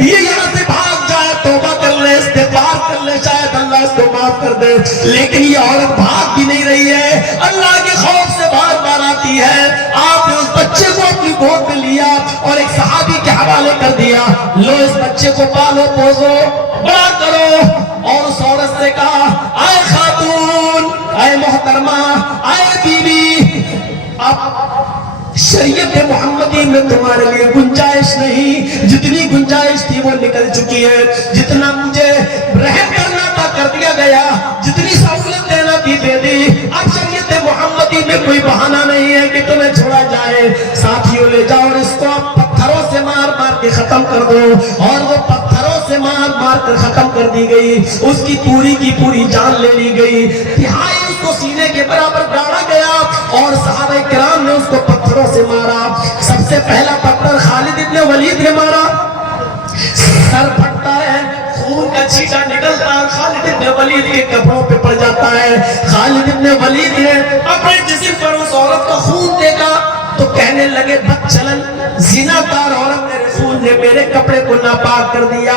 یہ یہاں سے بھاگ جائے، توبہ کر لے، استغفار کر لے، شاید اللہ اس کو معاف کر دے، لیکن یہ عورت بھاگ بھی نہیں رہی ہے، اللہ کے خوف سے بار بار آتی ہے۔ آپ نے اس بچے کو اپنی گود میں لیا اور ایک صحابی کے حوالے کر دیا، لو اس بچے کو پالو پوسو بڑا کرو، اور اس عورت سے کہا، اے خاتون، اے محترمہ، اے بیوی، اب شریعت محمدی میں تمہارے لیے گنجائش نہیں، جتنی گنجائش تھی وہ نکل چکی ہے، جتنا مجھے رحم کرنا تھا کر دیا گیا، جتنی سہولت دینا تھی دے دی، اب شریعت محمدی میں کوئی بہانہ نہیں ہے کہ تمہیں چھوڑا جائے۔ ساتھیوں لے جاؤ اور اس کو آپ پتھروں سے مار مار کے ختم کر دو، اور وہ پتھروں سے مار مار کر ختم کر دی گئی، اس کی پوری جان لے لی گئی، تہائی اس کو سینے کے برابر گاڑا گیا، اور صحابہ کرام نے اس کو پتھروں سے مارا۔ سب سے پہلا پتھر خالد ابن ولید نے مارا، سر پھٹتا ہے، خون کا چھینٹا نکلتا ہے، خالد ابن ولید کے کپڑوں پہ پڑ جاتا ہے۔ خالد ابن ولید نے اپنے جسم پر اس عورت کا خون دیکھا تو کہنے لگے، بدچلن زناکار عورت، میرے خون نے میرے کپڑے کو ناپاک کر دیا۔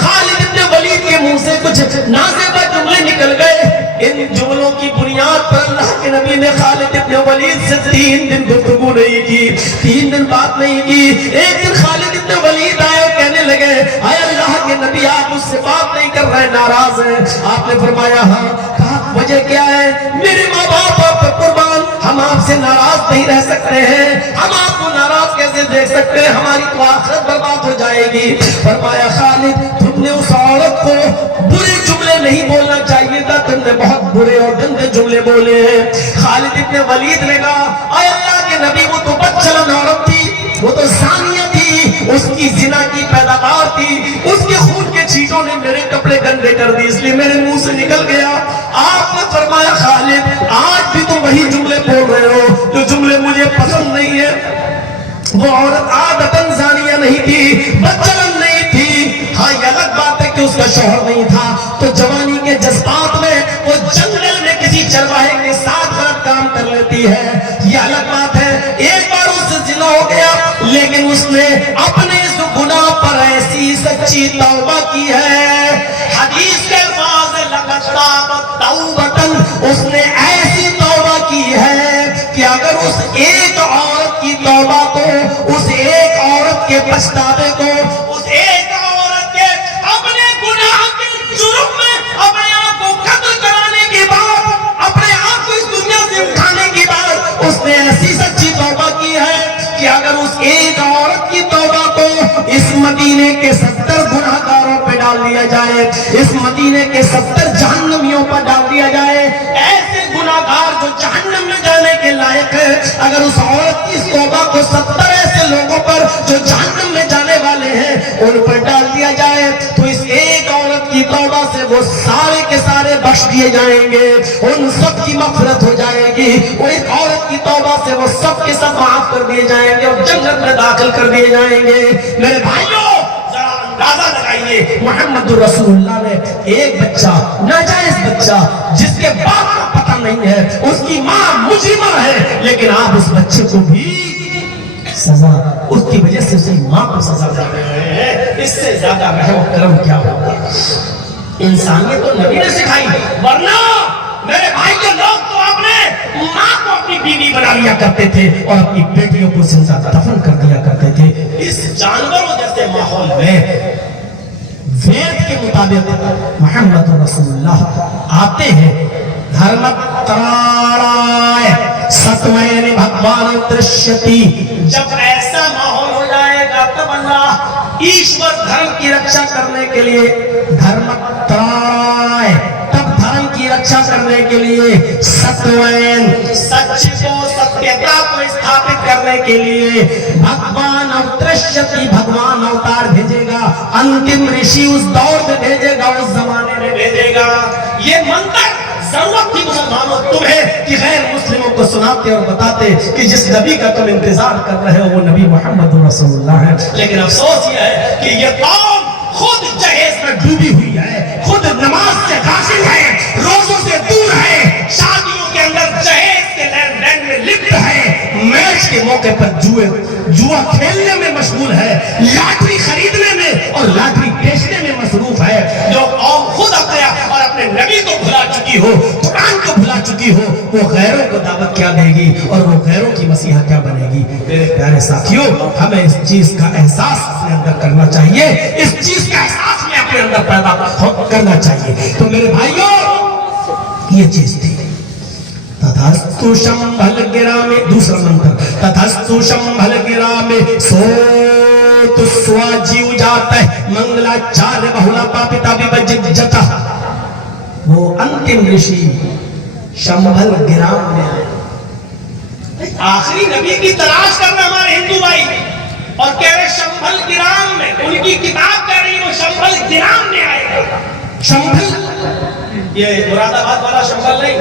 خالد ابن ولید کے منہ سے کچھ نازیبہ جملے نکل گئے، ان جملوں کی بنیاد پر اللہ کے نبی نے خالد ابن ولید سے 3 دن گفتگو نہیں کی، 3 دن بات نہیں کی۔ ایک دن خالد ابن ولید آئے اور کہنے لگے، اے اللہ کے نبی، آپ مجھ سے بات نہیں کر رہے، ناراض ہیں؟ آپ نے فرمایا ہاں۔ کہا وجہ کیا ہے؟ میرے ماں باپ آپ پر قربان، ہم آپ سے ناراض نہیں رہ سکتے ہیں، ہم آپ کو ناراض کیسے دیکھ سکتے ہیں، ہماری تو آخرت برباد ہو جائے گی۔ فرمایا خالد، تم نے اس عورت کو برے جملے نہیں بولنا چاہیے تھا، تم نے بہت برے اور گندے جملے بولے ہیں۔ خالد ابن ولید نے کہا، اے اللہ کے نبی، وہ تو بدچلن عورت تھی، وہ تو زانیہ تھی، اس کی زنا کی پیداوار تھی، اس کے خون کے چھینٹوں نے میرے کپڑے گندے کر دی، اس لیے میرے منہ سے نکل گیا۔ آپ نے فرمایا خالد، آج بھی تم وہی جملے بول رہے ہو جو جملے مجھے پسند نہیں ہے۔ وہ عورت عادتاً زانیہ نہیں تھی، بدچلن نہیں تھی، ہاں یہ الگ بات ہے کہ اس کا شوہر نہیں تھا، تو جوانی کے جذبات میں وہ جنگل میں کسی چرواہے کے ساتھ غلط کام کر لیتی ہے، یہ الگ بات ہے۔ ایک بار اس سے زنا ہو گیا، لیکن اس نے اپنے اس گناہ پر ایسی سچی توبہ کی ہے، حدیث کے الفاظ لقد تاب توبۃ، اس نے ایسی توبہ کی ہے کہ اگر اس ایک عورت کی توبہ کو، اس ایک عورت کے پچھتاوے کو، اس ایک عورت کے اپنے گناہ کے جرم میں اپنے آپ کو قتل کرانے کے بعد، اپنے آپ کو اس دنیا سے اٹھانے کے بعد اس نے ایسی سچی توبہ کی ہے کہ اگر اس ایک عورت کی توبہ کو اس مدینے کے 70 گناہگاروں پہ ڈال دیا جائے، اس مدینے کے 70 جہنمیوں پر ڈال دیا جائے، ایسے گناہگار جو جہنم میں جانے کے لائق ہے، اگر اس عورت کی اس توبہ کو 70 ایسے لوگوں پر جو جہنم میں جانے والے ہیں ان پر ڈال دیا جائے، تو اس ایک عورت کی کی توبہ سے وہ سارے کے سارے بخش دیے جائیں گے، ان سب کی مغفرت ہو جائے گی، وہ ایک عورت کی توبہ سے وہ سب کے سب معاف کر دیے جائیں گے اور جنت میں داخل کر دیے جائیں گے۔ میرے بھائیوں ذرا اندازہ لگائیے، محمد رسول اللہ نے ایک بچہ، ناجائز بچہ جس کے باپ کو پتہ نہیں ہے، اس کی ماں مجرمہ ہے، لیکن آپ اس بچے کو بھی سزا، اس کی وجہ سے اس کی ماں کو سزا دے رہے ہیں، اس سے زیادہ رحم و کرم کیا ہوگا؟ انسانیت تو نبی نے سکھائی، ورنہ میرے بھائی کے لوگ تو اپنے ماں کو اپنی بیوی بنا لیا کرتے تھے اور اپنی بیٹیوں کو زندہ دفن کر دیا کرتے تھے۔ اس جانوروں جیسے ماحول میں وید کے مطابق محمد رسول اللہ آتے ہیں، دھرمترائے ستوین بھگوان درشیتی، جب ایسا ماحول ہو جائے گا تب اللہ ایشور دھرم کی رکشا کرنے کے لیے، دھرمترائے تب دھرم کی رکشا کرنے کے لیے، ستوین سچ کو ستیتا کو استھاپت کرنے کے لیے بھگوان درشیتی بھگوان اوتار بھیجے گا، انتم رشی اس دور میں بھیجے گا، اس زمانے میں بھیجے گا۔ یہ منتر ضرورت تھی مسلمانوں تمہیں کہ غیر مسلموں کو سناتے اور بتاتے کہ جس نبی کا تم انتظار کر رہے ہو وہ نبی محمد رسول اللہ ہے، لیکن افسوس یہ ہے کہ یہ قوم خود جہیز میں ڈوبی ہوئی ہے، خود نماز سے غافل ہے، روزوں سے دور ہے، شادیوں کے اندر جہیز کے لین دین میں لپت ہے، میچ کے موقع پر جوا کھیلنے میں مشغول ہے، لاٹری خریدنے میں اور لاٹری بیچنے میں مصروف ہے۔ جو قوم خود اپنے نبی کو بھلا چکی ہو، قرآن کو بھلا چکی ہو، وہ غیروں کو دعوت کیا دے گی اور وہ غیروں کی مسیحا کیا بنے گی؟ میرے پیارے ساتھیوں، ہمیں اس چیز کا احساس اپنے اندر کرنا چاہیے، اس چیز کا احساس میں اپنے اندر پیدا کرنا چاہیے۔ تو میرے بھائیوں یہ چیز تھی، تتھستو شمبھل گرا میں، دوسرا منتر، تتھستو شمبھل گرا میں سو تو سوا جیو جاتا ہے، منگلا چار بہلا پاپتا بھی بججتا، وہ انتم رشی شمبھل گرام میں آئے۔ آخری نبی کی تلاش کرنا ہمارے ہندو بھائی اور کہہ رہے شمبھل گرام میں، ان کی کتاب کہہ رہی وہ شمبھل گرام میں آئے گا۔ شمبھل یہ مراد آباد والا شمبھل نہیں،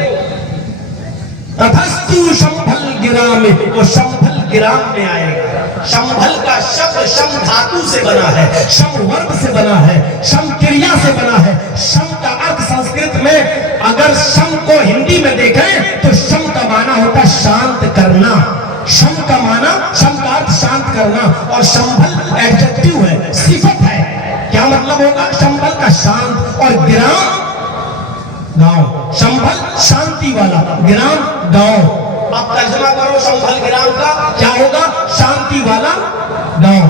تتھستو شمبھل گرام میں، وہ شمبھل گرام میں آئے گا۔ شمبھل کا شبد شم دھاتو سے بنا ہے، شم ورب سے بنا ہے، شم کریا سے بنا ہے۔ شم کا ارتھ سنسکرت میں اگر شم کو ہندی میں دیکھیں تو شم کا معنی ہوتا ہے شانت کرنا، شم کا معنی، شم کا ارتھ شانت کرنا، اور شمبھل ایڈجیکٹیو ہے، صفت ہے۔ کیا مطلب ہوگا شمبھل کا؟ شانت، اور گرام گاؤں، شمبھل شانتی والا، گرام گاؤں۔ اب ترجمہ کرو شمبھل گرام کا کیا ہوگا؟ شانتی والا گاؤں۔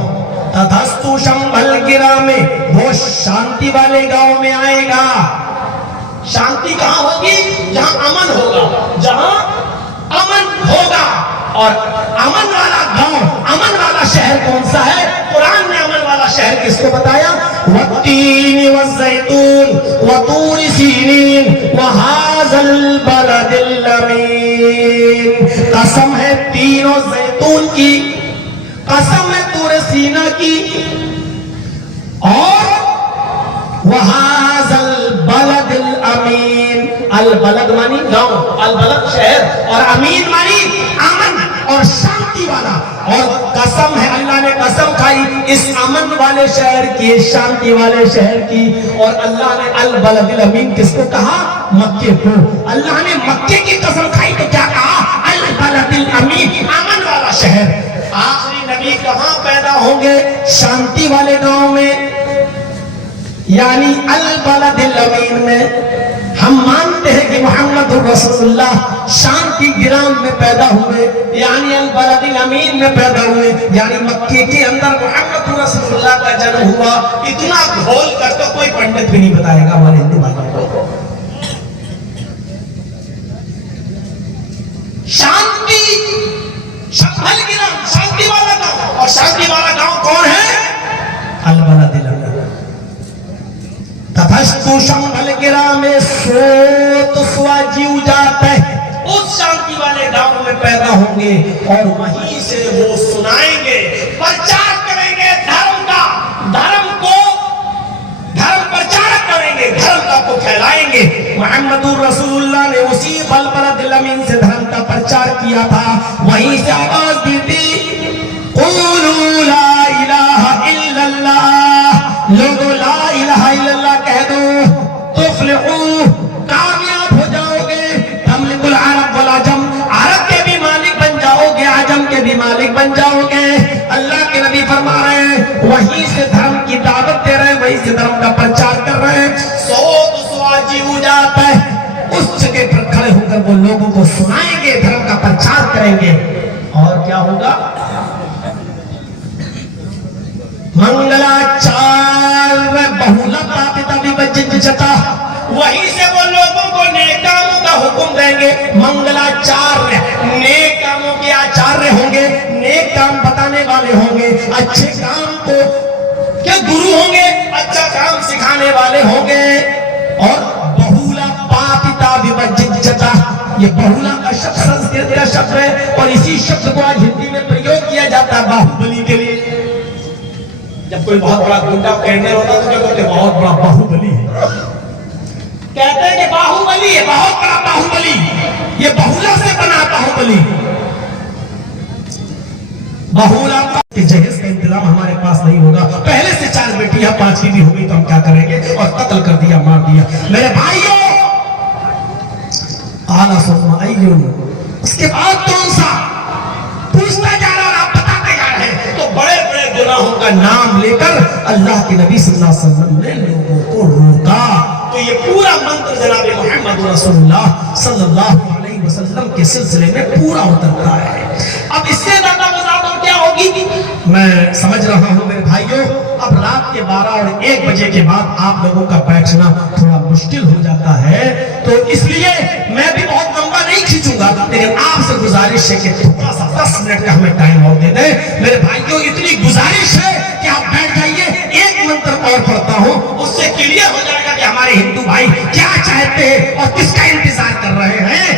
تتھستو شمبھل گرام میں، وہ شانتی والے گاؤں میں آئے گا۔ شانتی کہاں ہوگی؟ جہاں امن ہوگا، جہاں امن ہوگا۔ اور امن والا گاؤں، امن والا شہر کون سا ہے؟ قرآن نے امن والا شہر کس کو بتایا؟ والتین والزیتون وطور سینین وہذا البلد الامین، قسم ہے تین و زیتون کی، قسم ہے طور سینہ کی، اور وہذا البلد الامین، البلد مانی گاؤں، البلد شہر، اور امین مانی امن اور شانتی والا۔ اور قسم ہے، اللہ نے قسم کھائی اس امن والے شہر کی، اس شانتی والے شہر کی، اور اللہ نے البلد الامین کس کو کہا؟ مکے کو۔ اللہ نے مکے کی قسم کھائی تو کیا کہا؟ البلد الامین، امن والا شہر۔ آخری نبی کہاں پیدا ہوں گے؟ شانتی والے گاؤں میں، یعنی البلد الامین میں۔ ہم مانتے ہیں کہ محمد رسول اللہ شانتی گرام میں پیدا ہوئے، یعنی البلد الامین میں پیدا ہوئے، یعنی مکے کے اندر محمد رسول اللہ کا جنم ہوا۔ اتنا گھول کر تو کوئی پنڈت بھی نہیں بتائے گا ہمارے ہندو بھائیوں کو۔ شانتی، شمبھل گرام، شانتی والا گاؤں، اور شانتی والا گاؤں کون ہے؟ البلد الامین۔ تتھستو شمبھل گرام میں سوت سوا جیو جاتا ہے، اس شانتی والے گاؤں میں پیدا ہوں گے، اور وہیں سے وہ سنائیں گے، پرچار کریں گے دھرم کا، دھرم کو، دھرم پرچار کریں گے۔ محمد رسول اللہ نے اسی بلبلد الامین سے دھرم کا پرچار کیا تھا، وہیں سے آواز دی تھی قولوا لا الہ الا اللہ، لوگوں لا الہ الا اللہ کہہ دو تفلحوا، کامیاب ہو جاؤ گے، تملک العرب والعجم، عرب کے بھی مالک بن جاؤ گے، عجم کے بھی مالک بن جاؤ گے۔ اللہ کے نبی فرما رہے ہیں وہیں سے دھرم کی دعوت دے رہے ہیں، وہیں سے دھرم کا پرچار کر رہے ہیں۔ سواجی ہو جاتا ہے، اس جگہ پر کھڑے ہو کر وہ لوگوں کو سنائیں گے، دھرم کا پرچار کریں گے، اور کیا ہوگا؟ منگلاچار بہولا پاپتا بھی بجن جتا، وہیں سے وہ لوگوں کو نیک کاموں کا حکم دیں گے۔ منگلاچار نیک کاموں کے آچاریہ ہوں گے، نیک کام بتانے والے ہوں گے، اچھے کام کو کیا گرو ہوں گے، اچھا کام سکھانے والے ہوں گے۔ اور بہولا پاپتا وبجن جتا، یہ بہولا کا شبد سنسکرت کا شبد ہے، اور اسی شبد کو آج ہندی میں پریوگ کیا جاتا ہے باہوبلی کے لیے۔ جب کوئی بہت بڑا گنڈا کہنے ہوتا تو کیا کہتے ہیں؟ بہت بڑا باہوبلی ہے، کہتے ہیں کہ باہوبلی ہے، بہت بڑا باہوبلی، یہ بہولا سے بنا باہوبلی۔ بہولا کہ جہیز کا انتظام ہمارے پاس نہیں ہوگا، پہلے سے 4 بیٹیاں 5 کی بھی ہو گئی تو ہم کیا کریں گے، اور قتل کر دیا، مار دیا۔ میرے بھائیوں، اعلیٰ ثم ایون، اس کے بعد کون سا پوچھتا جا رہا اور آپ بتاتے جا رہے ہیں، تو بڑے بڑے گناہوں کا نام لے کر اللہ کے نبی صلی اللہ علیہ وسلم نے لوگوں کو روکا۔ تو یہ پورا منتر جناب محمد رسول اللہ صلی اللہ علیہ وسلم کے سلسلے میں پورا اترتا ہے۔ اب اس سے زیادہ وضاحت اور کیا ہوگی؟ میں سمجھ رہا ہوں میرے بھائیوں، اب رات کے 12 اور 1 بجے کے بعد آپ لوگوں کا بیٹھنا تھوڑا مشکل ہو جاتا ہے، تو اس لیے میں بھی بہت لمبا نہیں کھینچوں گا، لیکن آپ سے گزارش ہے کہ تھوڑا سا 10 منٹ کا ہمیں ٹائم اور دے دیں۔ میرے بھائیوں، اتنی گزارش ہے کہ آپ بیٹھ جائیے، ایک منتر اور پڑھتا ہوں، اس سے کلیئر ہو جائے گا کہ ہمارے ہندو بھائی کیا چاہتے ہیں اور کس کا انتظار کر رہے ہیں۔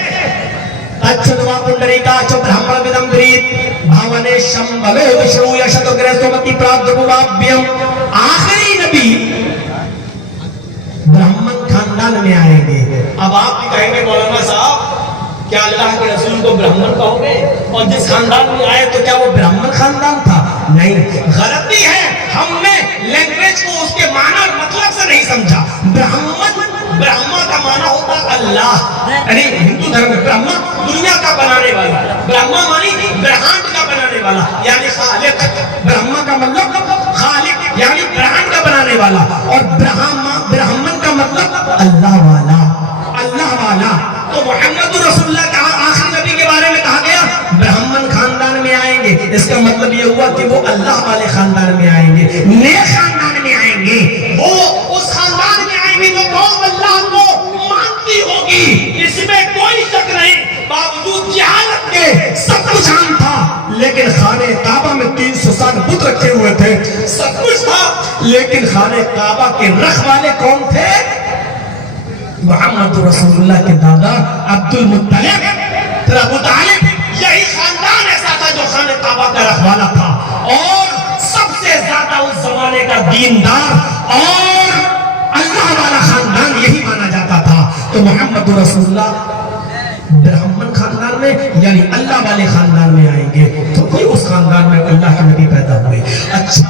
اچھدوا پنڈریکاچ برہمن ودم گریت بھاونے شمبلو وشنو یشتو گرہستومتی پرادربھوابھیم، آخری نبی برہمن خاندان میں آئیں گے۔ اب آپ بھی کہیں گے مولانا صاحب کیا اللہ کے رسول کو برہمن کہو گے، اور جس خاندان میں آئے تو کیا وہ برہمن خاندان تھا؟ نہیں، غلطی ہے، ہم نے لینگویج کو اس کے معنی اور مطلب سے نہیں سمجھا۔ برہما کا معنی ہوتا اللہ، یعنی ہندو دھرم میں برہما دنیا کا بنانے والا، برہما مانی برہانڈ کا بنانے والا یعنی خالق، برہما کا مطلب خالق یعنی برہانڈ کا بنانے والا، اور برہمن کا مطلب اللہ والا، اللہ والا۔ تو محمد رسول اللہ کا آخری نبی کے بارے میں کہا گیا برہمن خاندان میں آئیں گے، اس کا مطلب یہ ہوا کہ وہ اللہ والے خاندان میں آئیں گے، نیک خاندان میں آئیں گے، وہ اس خاندان میں آئیں گے جو قوم اللہ کو مانتی ہوگی، اس میں کوئی شک نہیں۔ باوجود جہالت کے سب کچھ عام تھا، لیکن خانہ کعبہ میں 360 بت رکھے ہوئے تھے، سب کچھ تھا، لیکن خانہ کعبہ کے رکھ والے کون تھے؟ محمد رسول اللہ کے دادا عبد المطلب، پھر ابو طالب، یہی خاندان ایسا تھا جو خانہ کعبہ کا رکھوالا تھا، اور سب سے زیادہ اس زمانے کا دیندار اور اللہ والا خاندان یہی مانا جاتا تھا۔ تو محمد رسول اللہ برہمن خاندان میں یعنی اللہ والے خاندان میں آئیں گے، تو کوئی اس خاندان میں اللہ کے نبی پیدا ہوئے۔ اچھا،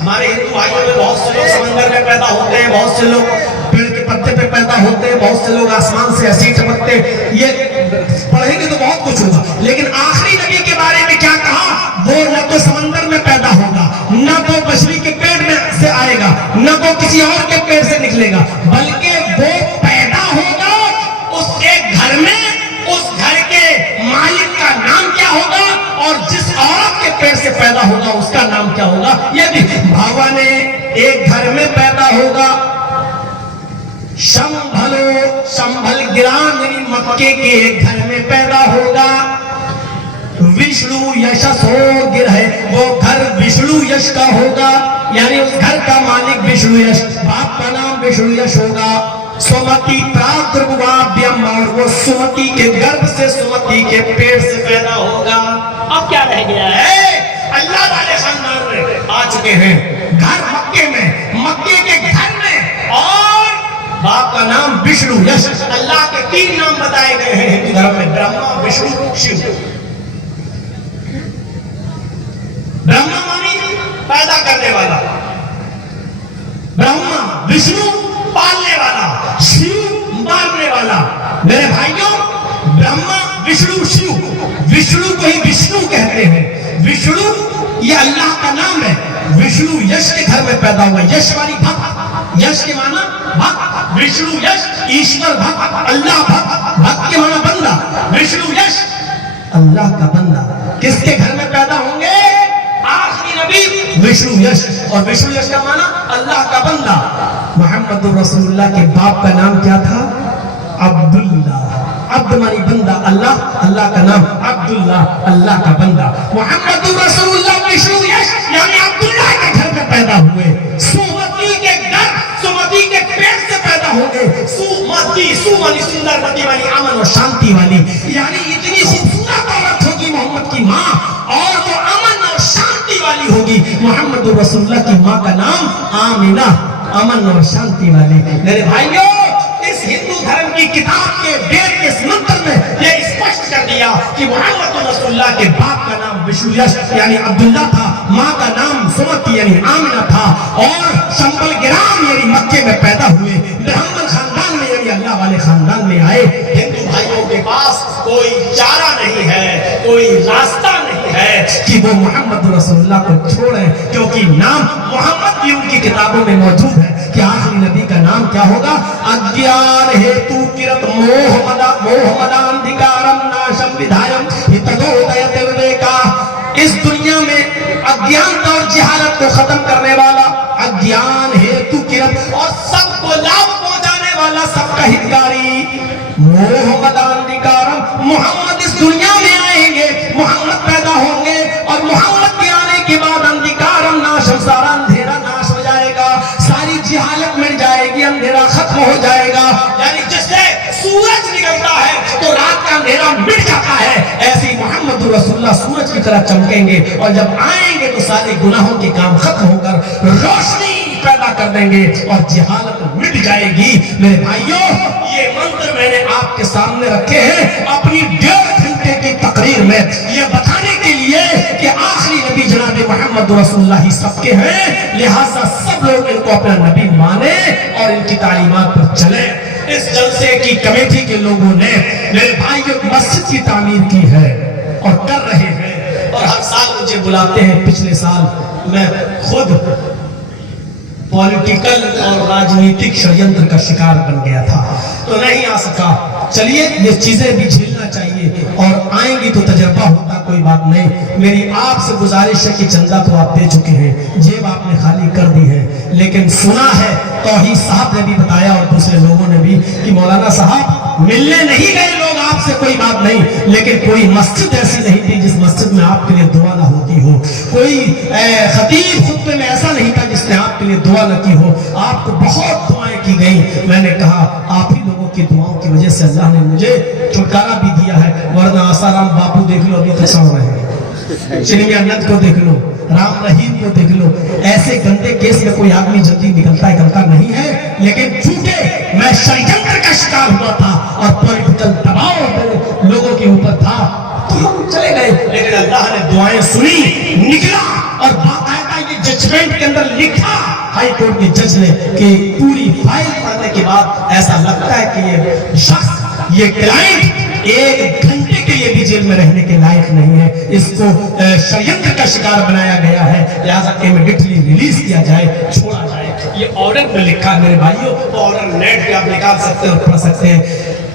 ہمارے ہندو بھائیوں میں بہت سے لوگ سمندر میں پیدا ہوتے ہیں، بہت سے لوگ پیڑ کے پتے پہ پیدا ہوتے ہیں، بہت سے لوگ آسمان سے ایسے چمکتے، یہ پڑھیں گے تو بہت کچھ ہوگا، لیکن آخری نبی کے بارے میں کیا کہا؟ وہ نہ تو سمندر میں پیدا ہوگا، نہ تو بچڑی کے پیٹ میں سے آئے گا، نہ تو کسی اور کے پیٹ سے نکلے گا، بلکہ وہ پیدا ہوگا اس ایک گھر میں، اس گھر کے مالک کا نام کیا ہوگا، اور جس عورت کے پیٹ سے پیدا ہوگا اس کا نام کیا ہوگا۔ یہ بھی بھاوا نے ایک گھر میں پیدا ہوگا، شمبھل گرام یعنی مکے کے ایک گھر میں پیدا ہوگا، وشنو یشس ہو گر ہے، وہ گھر وشنو یش کا ہوگا، یعنی اس گھر کا مالک وشنو یش، باپ کا نام وشنو یش ہوگا۔ سمتی پرادربھوابھیم، اور وہ سمتی کے گربھ سے، سمتی کے پیٹ سے پیدا ہوگا۔ اب کیا رہ گیا ہے؟ اللہ والے خاندان میں آ چکے ہیں، گھر مکے میں، مکے کے گھر میں، اور باپ کا نام وشنو یش. اللہ کے 3 نام بتائے گئے ہیں ہندو دھرم میں، برہما، وشنو، شیو. برہما مانی پیدا کرنے والا، برہما وشنو پالنے والا، شیو مارنے والا. میرے بھائیوں، برہما وشنو شیو، وشنو کو ہی وشنو کہتے ہیں. وشنو یہ اللہ کا نام ہے. وشنو یش کے گھر میں پیدا ہوا. یش والی بھکت، یش کے معنی بھکت. وشنو یش ایشور بھکت، اللہ بھکت. بھکت کے معنی بندہ. وشنو یش اللہ کا بندہ. کس کے گھر میں پیدا ہوں گے؟ آخری نبی وشنو یش. اور وشنو یش کا معنی اللہ کا بندہ. محمد رسول اللہ کے باپ کا نام کیا تھا؟ عبداللہ. عبد مانی بندہ، اللہ، اللہ کا نام عبداللہ، اللہ کا بندہ. محمد رسول اللہ وشنو یش یعنی عبداللہ کے گھر میں پیدا ہوئے. سومتی کے گھر، سومتی کے پیٹ سے پیدا ہو گئے. سومتی، سو مانی سندر، متی مانی امن اور شانتی والی. یعنی اتنی خوبصورت عورت ہوگی محمد کی ماں، اور وہ امن اور شانتی والی ہوگی. محمد رسول اللہ کی ماں کا نام آمینہ، امن اور شانتی والی. میرے بھائیوں، اس ہندو دھرم کی کتاب کے وید کے سمندر میں یہ اسپشٹ کر دیا کہ محمد رسول اللہ کے باپ کا نام وشنو یش یعنی عبداللہ تھا، ماں کا نام سمتی یعنی آمنہ تھا، اور شمبل گرام یعنی مکے میں پیدا ہوئے. برہمن خاندان میں یعنی اللہ والے خاندان میں آئے. ہندو بھائیوں کے پاس کوئی چارہ نہیں ہے، کوئی راستہ نہیں ہے کہ وہ محمد رسول اللہ کو چھوڑیں، کیونکہ نام محمد بھی ان کی کتابوں میں موجود ہے کہ آخری نبی کا نام کیا ہوگا؟ اگیان ہیتو کرت موہمداندھکارم ناشم ودھایم ہتدودیت وویکا. اس دنیا میں اگیانتا اور جہالت کو ختم کرنے والا، اگیان ہیتو کرت اور سب کو لابھ پہنچانے والا، سب کا ہتکاری. موہمداندھکارم، محمد اس دنیا میں آئیں گے، محمد پیدا ہوں گے، اور محمد کے آنے کے بعد اندھکارم ناشم، سارا اندھیرا ناش ہو جائے گا، ساری جہالت مٹ جائے گی، اندھیرا ختم ہو جائے گا. یعنی جیسے سورج نکلتا ہے تو رات کا اندھیرا مٹ جاتا ہے، ایسے محمد رسول اللہ سورج کی طرح چمکیں گے، اور جب آئیں گے تو سارے گناہوں کے کام ختم ہو کر روشنی پیدا کر دیں گے اور جہالت مٹ جائے گی. میرے بھائیوں، یہ منتر میں نے آپ کے سامنے رکھے ہیں اپنی 1.5 گھنٹے کی تقریر میں، یہ بتانے کے لیے کہ آخری نبی جناب محمد رسول اللہ ہی سب کے ہیں، لہٰذا سب لوگ ان کو اپنا نبی مانیں اور ان کی تعلیمات پر چلیں. اس جلسے کی کمیٹی کے لوگوں نے میرے بھائیوں مسجد کی تعمیر کی ہے اور کر رہے ہیں، اور ہر سال مجھے بلاتے ہیں. پچھلے سال میں خود پولیٹیکل اور راجنیتک شڑینتر کا شکار بن گیا تھا تو نہیں آ سکا. چلیے، یہ چیزیں بھی جھیلنا چاہیے، اور آئیں گی تو تجربہ ہوتا، کوئی بات نہیں. میری آپ سے گزارش ہے کہ چندہ تو آپ دے چکے ہیں، جیب آپ نے خالی کر دی ہے، لیکن سنا ہے توحید صاحب نے بھی بتایا اور دوسرے لوگوں نے بھی کہ مولانا صاحب ملنے نہیں گئے لوگ آپ سے، کوئی بات نہیں، لیکن کوئی مسجد ایسی نہیں تھی جس مسجد میں آپ کے لیے دعا نہ ہوتی ہو. کوئی خطیب خطبے میں ایسا نہیں تھا جس نے آپ کے لیے دعا نہ کی ہو. آپ کو بہت دعائیں کی گئیں. میں نے کہا آپ ہی لوگوں کی دعاؤں کی وجہ سے اللہ نے مجھے چھٹکارا بھی دیا ہے، ورنہ آسارام باپو دیکھ لو ابھی تک سو رہے ہیں، چنگی انت کو دیکھ لو، رام رحیم کو دیکھ لو. ایسے گندے کیس میں کوئی آدمی جلدی نکلتا نہیں ہے، لیکن چونکہ میں شڑینتر کا شکار ہوا تھا اور پولیٹیکل دباؤ لوگوں کے اوپر تھا تو ہم چلے گئے، لیکن اللہ نے دعائیں سنی، نکلا، اور باقاعدہ یہ ججمنٹ کے اندر لکھا ہائی کورٹ کے جج نے کہ پوری فائل پڑھنے کے بعد ایسا لگتا ہے کہ یہ شخص، یہ کلائنٹ 1 گھنٹے کے لیے بھی جیل میں رہنے کے لائق نہیں ہے، اس کو شڑینتر کا شکار بنایا گیا ہے، لہٰذا امیڈیٹلی ریلیز کیا جائے، چھوڑا جائے. یہ آرڈر میں لکھا ہے میرے بھائیوں، آرڈر نیٹ پہ آپ نکال سکتے ہیں اور پڑھ سکتے ہیں.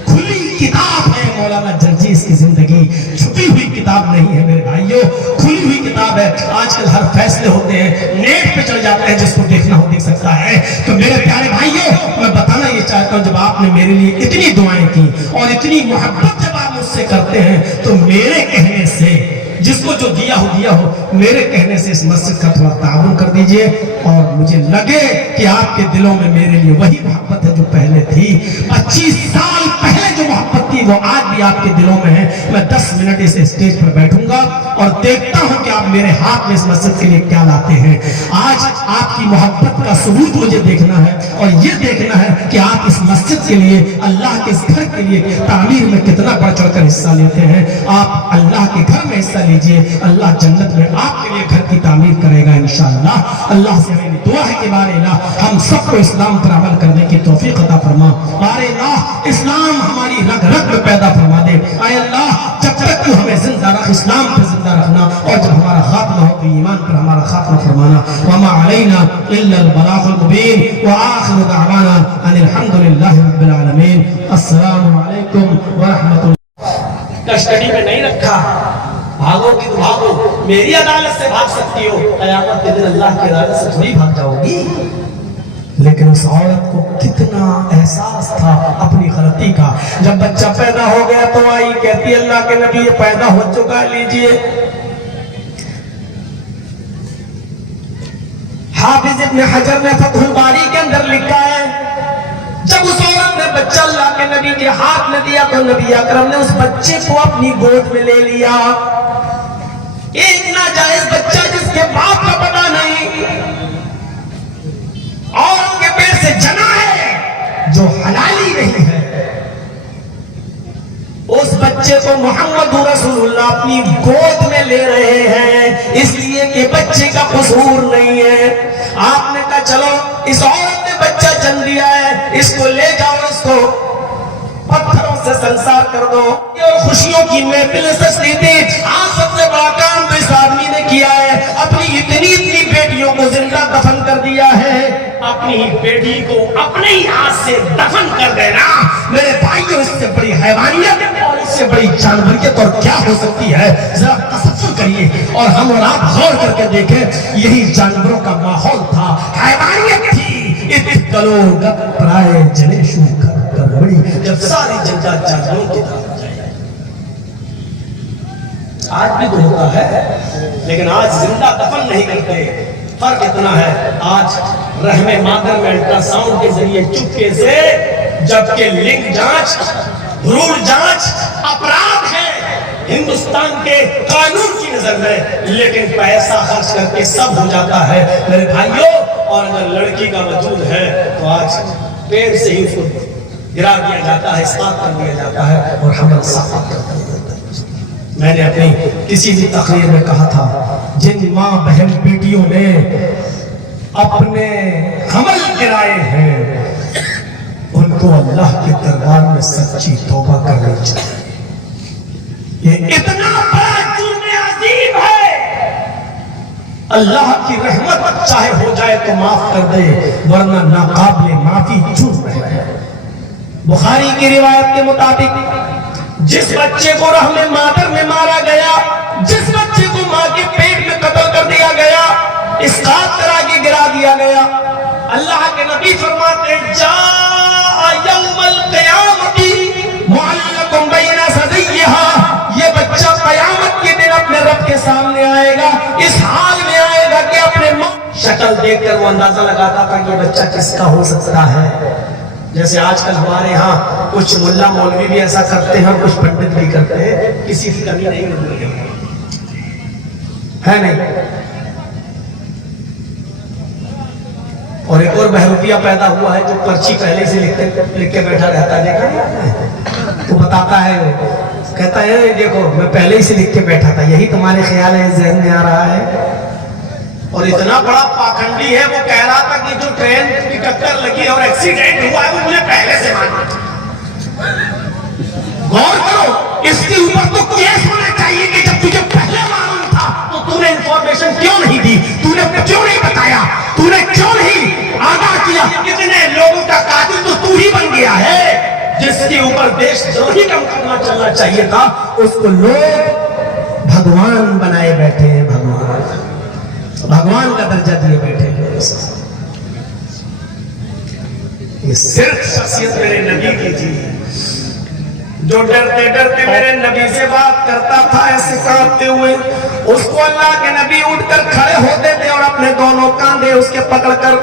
کھلی کتاب ہے مولانا جرجیس کی زندگی، چھپی ہوئی کتاب نہیں ہے میرے بھائیوں، کھلی ہوئی کتاب ہے. آج کل ہر فیصلے ہوتے ہیں نیٹ پہ چڑھ جاتے ہیں، جس کو دیکھنا ہو دیکھ سکتا ہے. تو میرے پیارے بھائیوں، میں بتانا یہ چاہتا ہوں، جب آپ نے میرے لیے اتنی دعائیں کی اور اتنی محبت جب آپ مجھ سے کرتے ہیں تو میرے کہنے سے، جس کو جو دیا ہو، میرے کہنے سے اس مسجد کا تھوڑا تعاون کر دیجئے، اور مجھے لگے کہ آپ کے دلوں میں میرے لیے وہی محبت ہے جو پہلے تھی. 25 سال پہلے جو محبت تھی وہ آج بھی آپ کے دلوں میں ہے. میں 10 منٹ اس اسٹیج پر بیٹھوں گا اور دیکھتا ہوں کہ آپ میرے ہاتھ میں اس مسجد کے لیے کیا لاتے ہیں. آج آپ کی محبت کا ثبوت مجھے دیکھنا ہے اور یہ دیکھنا ہے کہ آپ اس مسجد کے لیے, اللہ کے اس گھر کے لیے تعمیر میں کتنا بڑھ چڑھ کر حصہ لیتے ہیں. آپ اللہ کے گھر میں حصہ لیجئے, اللہ جنت میں آپ کے لیے گھر کی تعمیر کرے گا انشاءاللہ. اللہ سے میری دعا ہے کہ بارے الہ ہم سب کو اسلام پر عمل کرنے کی توفیق عطا فرما. بارے الہ اسلام ہماری رگ رگ میں پیدا فرما دے. اے اللہ جب تک تو ہمیں زندہ رکھ, اسلام پر زندہ رکھنا, اور جب ہمارا خاتمہ ہو تو ایمان پر ہمارا خاتمہ فرمانا. وما علینا الا البلاغ المبین وآخر دعوانا ان الحمد للہ رب العالمین. السلام علیکم ورحمۃ اللہ. کسٹڈی میں نہیں رکھا, بھاگو گی تو بھاگو, میری عدالت سے بھاگ سکتی ہو, قیامت کے دن اللہ کی عدالت سے تھوڑی بھاگ جاؤ گی. لیکن اس عورت کو کتنا احساس تھا اپنی غلطی کا. جب بچہ پیدا ہو گیا تو آئی, کہتی اللہ کے نبی یہ پیدا ہو چکا ہے, لیجئے. حافظ ابن حجر نے فتح الباری کے اندر لکھا ہے, جب اس عورت نے بچہ اللہ کے نبی کے ہاتھ میں دیا تو نبی اکرم نے اس بچے کو اپنی گود میں لے لیا. ایک ناجائز بچہ جس کے باپ کا پتہ نہیں, عورت کے پیٹ سے جنا ہے جو حلالی نہیں ہے, اس بچے کو محمد رسول اللہ اپنی گود میں لے رہے ہیں اس لیے کہ بچے کا قصور نہیں ہے. آپ نے کہا چلو اس عورت نے بچہ جن دیا ہے, اس کو لے جاؤ, اس کو پتھروں سے سنسار کر دو. یہ خوشیوں کی محفل سجتی تھی. آج سب سے بڑا کام تو اس آدمی نے کیا ہے, اپنی اتنی بیٹیوں کو زندہ دفن کر دیا ہے. اپنی ہی بیٹی کو اپنے ہی ہاتھ سے دفن کر دینا میرے بھائیوں, اس سے بڑی حیوانیت اور اس سے بڑی جانوریت اور کیا ہو سکتی ہے. ذرا تصور کریے اور ہم اور آپ غور کر کے دیکھیں, یہی جانوروں کا ماحول تھا, حیوانیت تھی. اتکلو گپ پرائے جنیشو کر بڑی, جب ساری جنتا جانوروں کی طرف جائے. آج بھی تو ہوتا ہے لیکن آج زندہ دفن نہیں کرتے. فرق اتنا ہے, آج رحم مادر میں الٹرا ساؤنڈ کے ذریعے چپکے سے, جبکہ لنگ جانچ, بھرور جانچ اپرادھ ہے ہندوستان کے قانون کی نظر میں, لیکن پیسہ خرچ کر کے سب ہو جاتا ہے میرے بھائیوں. اور اگر لڑکی کا وجود ہے تو آج پیڑ سے ہی خود گرا دیا جاتا ہے, اسقاط کر دیا جاتا ہے اور حمل ثابت کر دیا جاتا ہے. میں نے اپنی کسی بھی تقریر میں کہا تھا, جن ماں بہن بیٹیوں نے اپنے حمل گرائے ہیں ان کو اللہ کے دربار میں سچی توبہ کرنی چاہیے. یہ اتنا بڑا جرم عظیم ہے, اللہ کی رحمت چاہے ہو جائے تو معاف کر دے, ورنہ ناقابل معافی جرم ہے. بخاری کی روایت کے مطابق جس بچے کو رحم مادر میں مارا گیا, جس بچے کو ماں کے پیٹ میں قتل کر دیا گیا, اسقاط کرا کے گرا دیا گیا, اللہ کے نبی فرماتے جاء یوم القیامت معلق بین ثدیہا, یہ بچہ قیامت کے دن اپنے رب کے سامنے آئے گا, اس حال میں آئے گا کہ اپنے ماں شکل دیکھ کر وہ اندازہ لگاتا تھا کہ بچہ کس کا ہو سکتا ہے. جیسے آج کل ہمارے ہاں کچھ ملا مولوی بھی ایسا کرتے ہیں, کچھ پنڈت بھی کرتے ہیں, کسی کی کمی نہیں ہے نہیں. اور ایک اور بہروپیہ پیدا ہوا ہے جو پرچی پہلے سے لکھ کے بیٹھا رہتا ہے, دیکھا تو بتاتا ہے, کہتا ہے دیکھو میں پہلے ہی سے لکھ کے بیٹھا تھا, یہی تمہارے خیال ہے ذہن میں آ رہا ہے. اور اتنا بڑا پاکھنڈی ہے, وہ کہہ رہا تھا کہ جو ٹرین کی ٹکر لگی اور ایکسیڈنٹ ہوا ہے وہ مجھے پہلے سے معلوم. غور کرو, اس کے اوپر تو کیس ہونا چاہیے کہ جب تجھے پہلے معلوم تھا تو تو نے انفارمیشن کیوں نہیں دی, تو نے کیوں نہیں بتایا, تو نے کیوں نہیں آگاہ کیا. کتنے لوگوں کا قاتل تو ہی بن گیا ہے. جس کے اوپر دیش دروہی کا مقدمہ چلنا چاہیے تھا اس کو لوگ بھگوان بنائے بیٹھے ہیں, بھگوان کا درجہ دیے بیٹھے ہیں. یہ صرف شخصیت میرے نبی کی تھی جو ڈرتے ڈرتے میرے نبی سے بات کرتا تھا ایسے کانپتے ہوئے. اس کو اللہ کے نبی اٹھ کر کھڑے ہوتے تھے اور اپنے دونوں کاندھے اس کے پکڑ کر,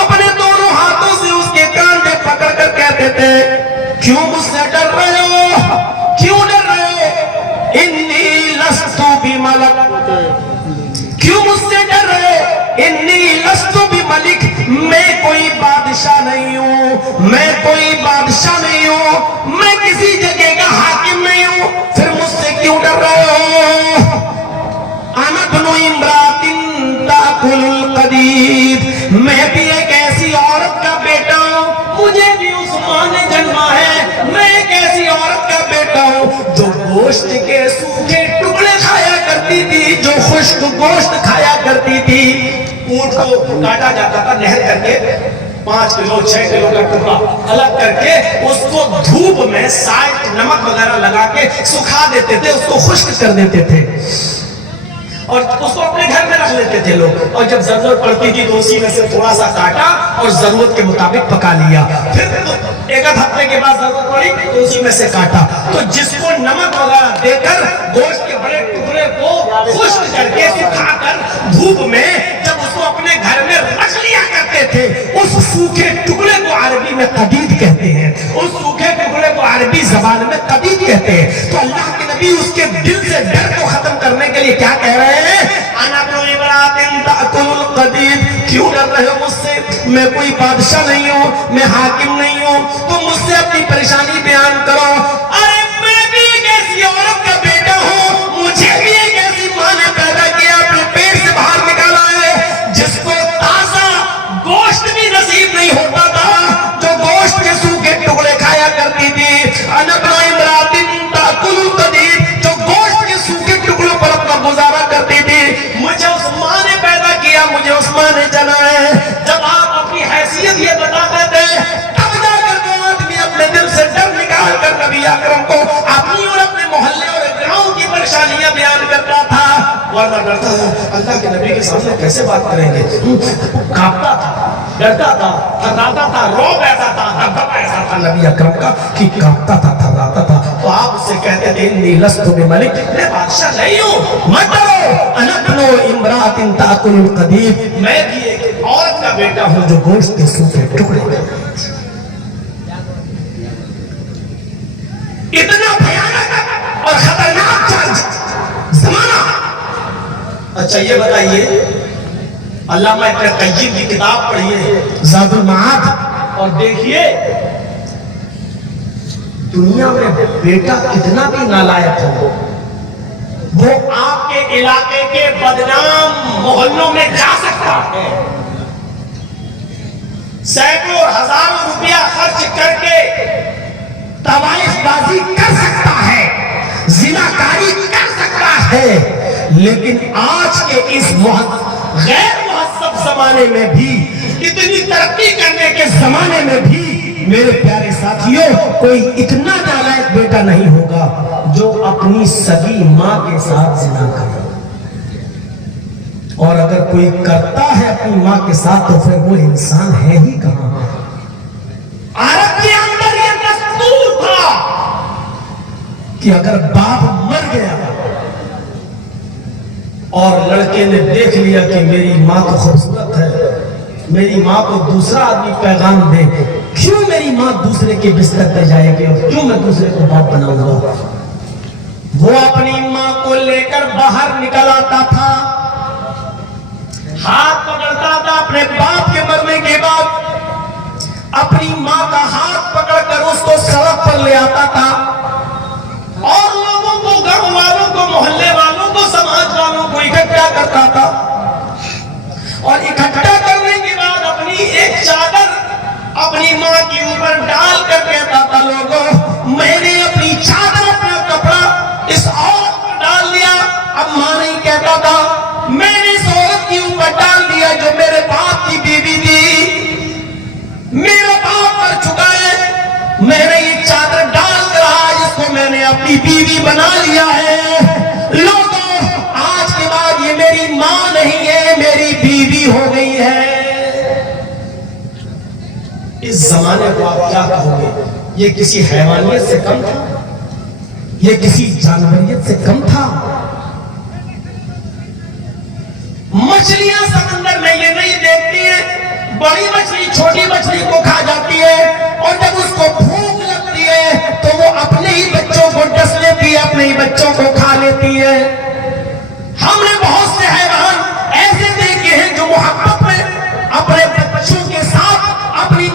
اپنے دونوں ہاتھوں سے اس کے کاندھے پکڑ کر کہتے تھے کیوں مجھ سے ڈر رہے ہو, بادشاہ نہیں ہوں، میں کوئی بادشاہ نہیں ہوں، میں کسی جگہ کا حاکم نہیں ہوں، پھر مجھ سے کیوں ڈر رہے ہو؟ انا ابن امرأۃ تأکل القدید، میں بھی ایک ایسی عورت کا بیٹا ہوں، مجھے بھی عثمان نے جنما ہے، میں ایک ایسی عورت کا بیٹا ہوں جو گوشت کے سوکھے ٹکڑے کھایا کرتی تھی، جو خشک گوشت کھایا کرتی تھی۔ اونٹ کو کاٹا جاتا تھا نہر کر کے، 5 کلو 6 کلو کا ٹکڑا الگ کر کے اس کو دھوپ میں سالٹ نمک وغیرہ لگا کے سکھا دیتے تھے، اس کو خشک کر دیتے تھے اور اس کو اپنے گھر میں رکھ لیتے تھے لوگ، اور جب ضرورت پڑتی تھی تو اسی میں سے تھوڑا سا کاٹا اور ضرورت کے مطابق پکا لیا، پھر ایک ہفتے کے بعد ضرورت پڑی تو اسی میں سے کاٹا۔ تو جس کو نمک وغیرہ دے کر گوشت کے بڑے ٹکڑے کو خشک کر کے سکھا کر دھوپ میں جب اس کو اپنے گھر میں رکھ لیا کرتے تھے، اس سوکھے ٹکڑے کو عربی میں قدید کہتے ہیں، اس سوکھے ٹکڑے کو عربی زبان میں قدید کہتے ہیں۔ تو اللہ کے نبی اس کے دل سے ڈر کو ختم کرنے کے لیے کیا کہہ رہے ہیں؟ انا ابن امرأۃ تأکل القدید، کیوں ڈر رہے ہو مجھ سے؟ میں کوئی بادشاہ نہیں ہوں، میں حاکم نہیں ہوں، تم مجھ سے اپنی پریشانی بیان کرو۔ ارے میں بھی ایک ایسی عورت کا بیٹا ہوں، مجھے بھی ایک ایسی ماں نے پیدا کیا، اپنے پیٹ سے باہر نکالا ہے، جس کو تازہ گوشت بھی نصیب نہیں ہوتا تھا، جو گوشت کے سوکھے ٹکڑے کھایا کرتی تھی۔ انا ابن امرأۃ تأکل القدید، جو گوشت کے سوکھے ٹکڑوں پر اپنا گزارا کرتی تھی، مجھے اس ماں نے پیدا کیا، مجھے اس ماں نے جنا ہے۔ جب آپ اپنی حیثیت یہ بتاتے تھے تب جا کر وہ آدمی اپنے دل سے ڈر نکال کر نبی اکرم کو اپنی اور اپنے محلے اور گاؤں کی پریشانیاں بیان کرتا تھا، ورنہ ڈرتا تھا اللہ کے نبی کے سامنے کیسے بات کریں گے، کانپتا تھا، ڈرتا تھا، تھراتا تھا، روب ایسا تھا، دبدبا ایسا تھا نبی اکرم کا کہ کانپتا تھا، تھراتا تھا۔ تو آپ اس سے کہتے تھے انی لست بملک، میں بادشاہ نہیں ہوں، مت ڈرو، انا ابن امرأۃ تأکل القدید، میں بھی ایک عورت کا بیٹا ہوں جو گوشت کے سوکھے ٹکڑے کرتی تھی۔ اتنا بھیانک اور خطرناک زمانہ۔ اچھا یہ بتائیے، علامہ ابن قیم کی کتاب پڑھیے زاد المعاد اور دیکھیے دنیا میں بیٹا کتنا بھی نالائق ہو، وہ آپ کے علاقے کے بدنام محلوں میں جا سکتا ہے، سینکڑوں ہزاروں روپیہ خرچ کر کے طوائف بازی کر سکتا ہے، زناکاری کر سکتا ہے، لیکن آج کے اس غیر مہذب زمانے میں بھی، اتنی ترقی کرنے کے زمانے میں بھی، میرے پیارے ساتھیوں، کوئی اتنا نالائق بیٹا نہیں ہوگا جو اپنی سگی ماں کے ساتھ زنا کرے، اور اگر کوئی کرتا ہے اپنی ماں کے ساتھ تو پھر وہ انسان ہے ہی کہاں۔ عرب کے اندر یہ دستور تھا کہ اگر باپ مر گیا اور لڑکے نے دیکھ لیا کہ میری ماں تو خوبصورت ہے، میری ماں کو دوسرا آدمی پیغام دے، کیوں میری ماں دوسرے کے بستر پہ جائے گی اور کیوں میں دوسرے کو باپ بناؤں گا؟ وہ اپنی ماں کو لے کر باہر نکل آتا تھا، ہاتھ پکڑتا تھا اپنے باپ کے مرنے کے بعد، اپنی ماں کا ہاتھ پکڑ کر اس کو سڑک پر لے آتا تھا، اور لوگوں کو، گھر والوں کو، محلے والوں کو، سماج والوں کو اکٹھا کرتا تھا، اور اکٹھا کرنے کے بعد اپنی ایک چادر اپنی ماں کے اوپر ڈال کر کہتا تھا، لوگوں میں نے اپنی چادر، اپنا کپڑا اس عورت پر ڈال دیا۔ اب ماں نہیں کہتا تھا میں نے اس عورت کے اوپر ڈال دیا جو میرے باپ کی بیوی تھی، میرا باپ مر چکا ہے، میں نے یہ چادر ڈال کر آج اس کو میں نے اپنی بیوی بنا لیا ہے، لوگوں آج کے بعد یہ میری ماں نہیں ہے، میری بیوی ہو گئی ہے۔ اس زمانے کو آپ کیا کہو گے؟ یہ کسی حیوانیت سے کم تھا؟ یہ کسی جانوریت سے کم تھا؟ مچھلیاں سمندر میں یہ نہیں دیکھتی ہیں، بڑی مچھلی چھوٹی مچھلی کو کھا جاتی ہے، اور جب اس کو بھوک لگتی ہے تو وہ اپنے ہی بچوں کو ڈس لیتی ہے، اپنے ہی بچوں کو کھا لیتی ہے۔ ہم نے بہت سے حیوان ایسے دیکھے ہیں جو محبت میں اپنے بچوں کے ساتھ اپنی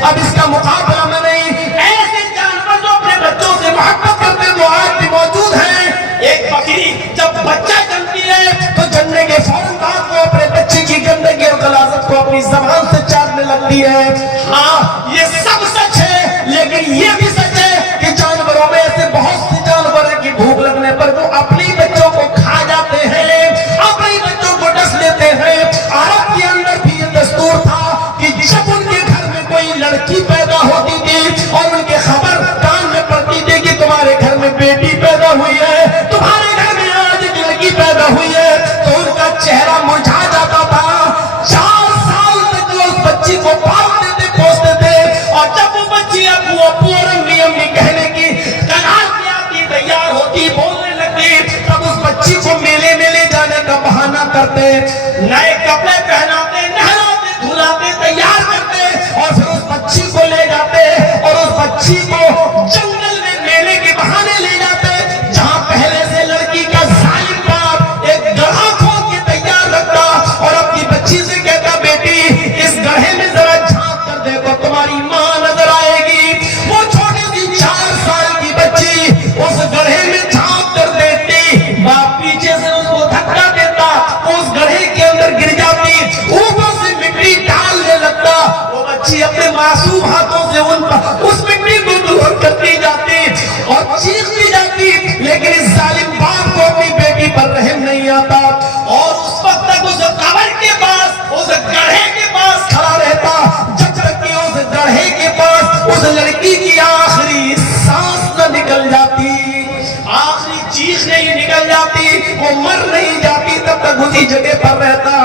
اب اس کا مقابلہ میں نہیں. ایسے جانور جو اپنے بچوں سے محبت کرتے وہ آج بھی موجود ہیں. ایک بکری جب بچہ جنتی ہے تو جننے کے فوراً بعد وہ اپنے بچے کی گندگی اور غلاظت کو اپنی زبان سے چاٹنے لگتی ہے. ہاں یہ سب سچ ہے، لیکن یہ بھی سچ ہے کہ جانوروں میں ایسے بہت سے جانور ہیں کہ بھوک لگنے پر وہ اپنی بچوں کو کھا جاتے ہیں، اپنی بچوں کو ڈس لیتے ہیں. عرب کے اندر بھی یہ دستور تھا کہ جب ان کے گھر میں کوئی لڑکی پیدا ہوتی تھی اور ان کے خبر کان میں پڑتی تھی کہ تمہارے گھر میں بیٹی پیدا ہوئی ہے، تمہارے گھر میں آج ایک لڑکی پیدا ہوئی ہے، تو ان کا چہرہ مرجھا جاتا تھا. 4 سال تک وہ اس بچی کو پالتے تھے، پوستے تھے، اور جب وہ بچی ابو ابو اور امی امی کہنے کی کنار سے آتی، تیار ہوتی، بولنے لگتی، تب اس بچی کو میلے میں لے جانے کا بہانہ کرتے، نئے کپڑے پہناتے، نہلاتے دھلاتے، تیار کرتے، اور پھر اس بچی کو لے جاتے اور اس بچی کو جنگل میں میلے کے بہانے لے جاتے، جہاں پہلے سے لڑکی کا ظالم باپ ایک گڑھا کھود کے تیار رکھتا اور اپنی بچی سے کہتا بیٹی اس گڑھے میں ذرا جھانک کر دیکھو تمہاری ماں نظر آئے گی. وہ چھوٹی سی 4 سال کی بچی اس گڑھے میں جھانک کر دیکھتی، باپ پیچھے سے اس کو دھکا دیتا، اس گڑھے کے اندر گر جاتی، اوپر سے مٹی ڈالنے لگتا. وہ بچی اپنے معصوم ہاتھوں سے اس مٹی کو دور کرتی جاتی اور چیختی جاتی، لیکن اس ظالم باپ کو اپنی بیٹی پر رحم نہیں آتا، اور اس وقت تک اس قبر کے پاس، اس گڑھے کے پاس کھڑا رہتا جب تک کہ اس گڑھے کے پاس اس لڑکی کی آخری سانس نہ نکل جاتی، آخری چیخ نہیں نکل جاتی، وہ مر نہیں جاتی، تب تک اسی جگہ پر رہتا.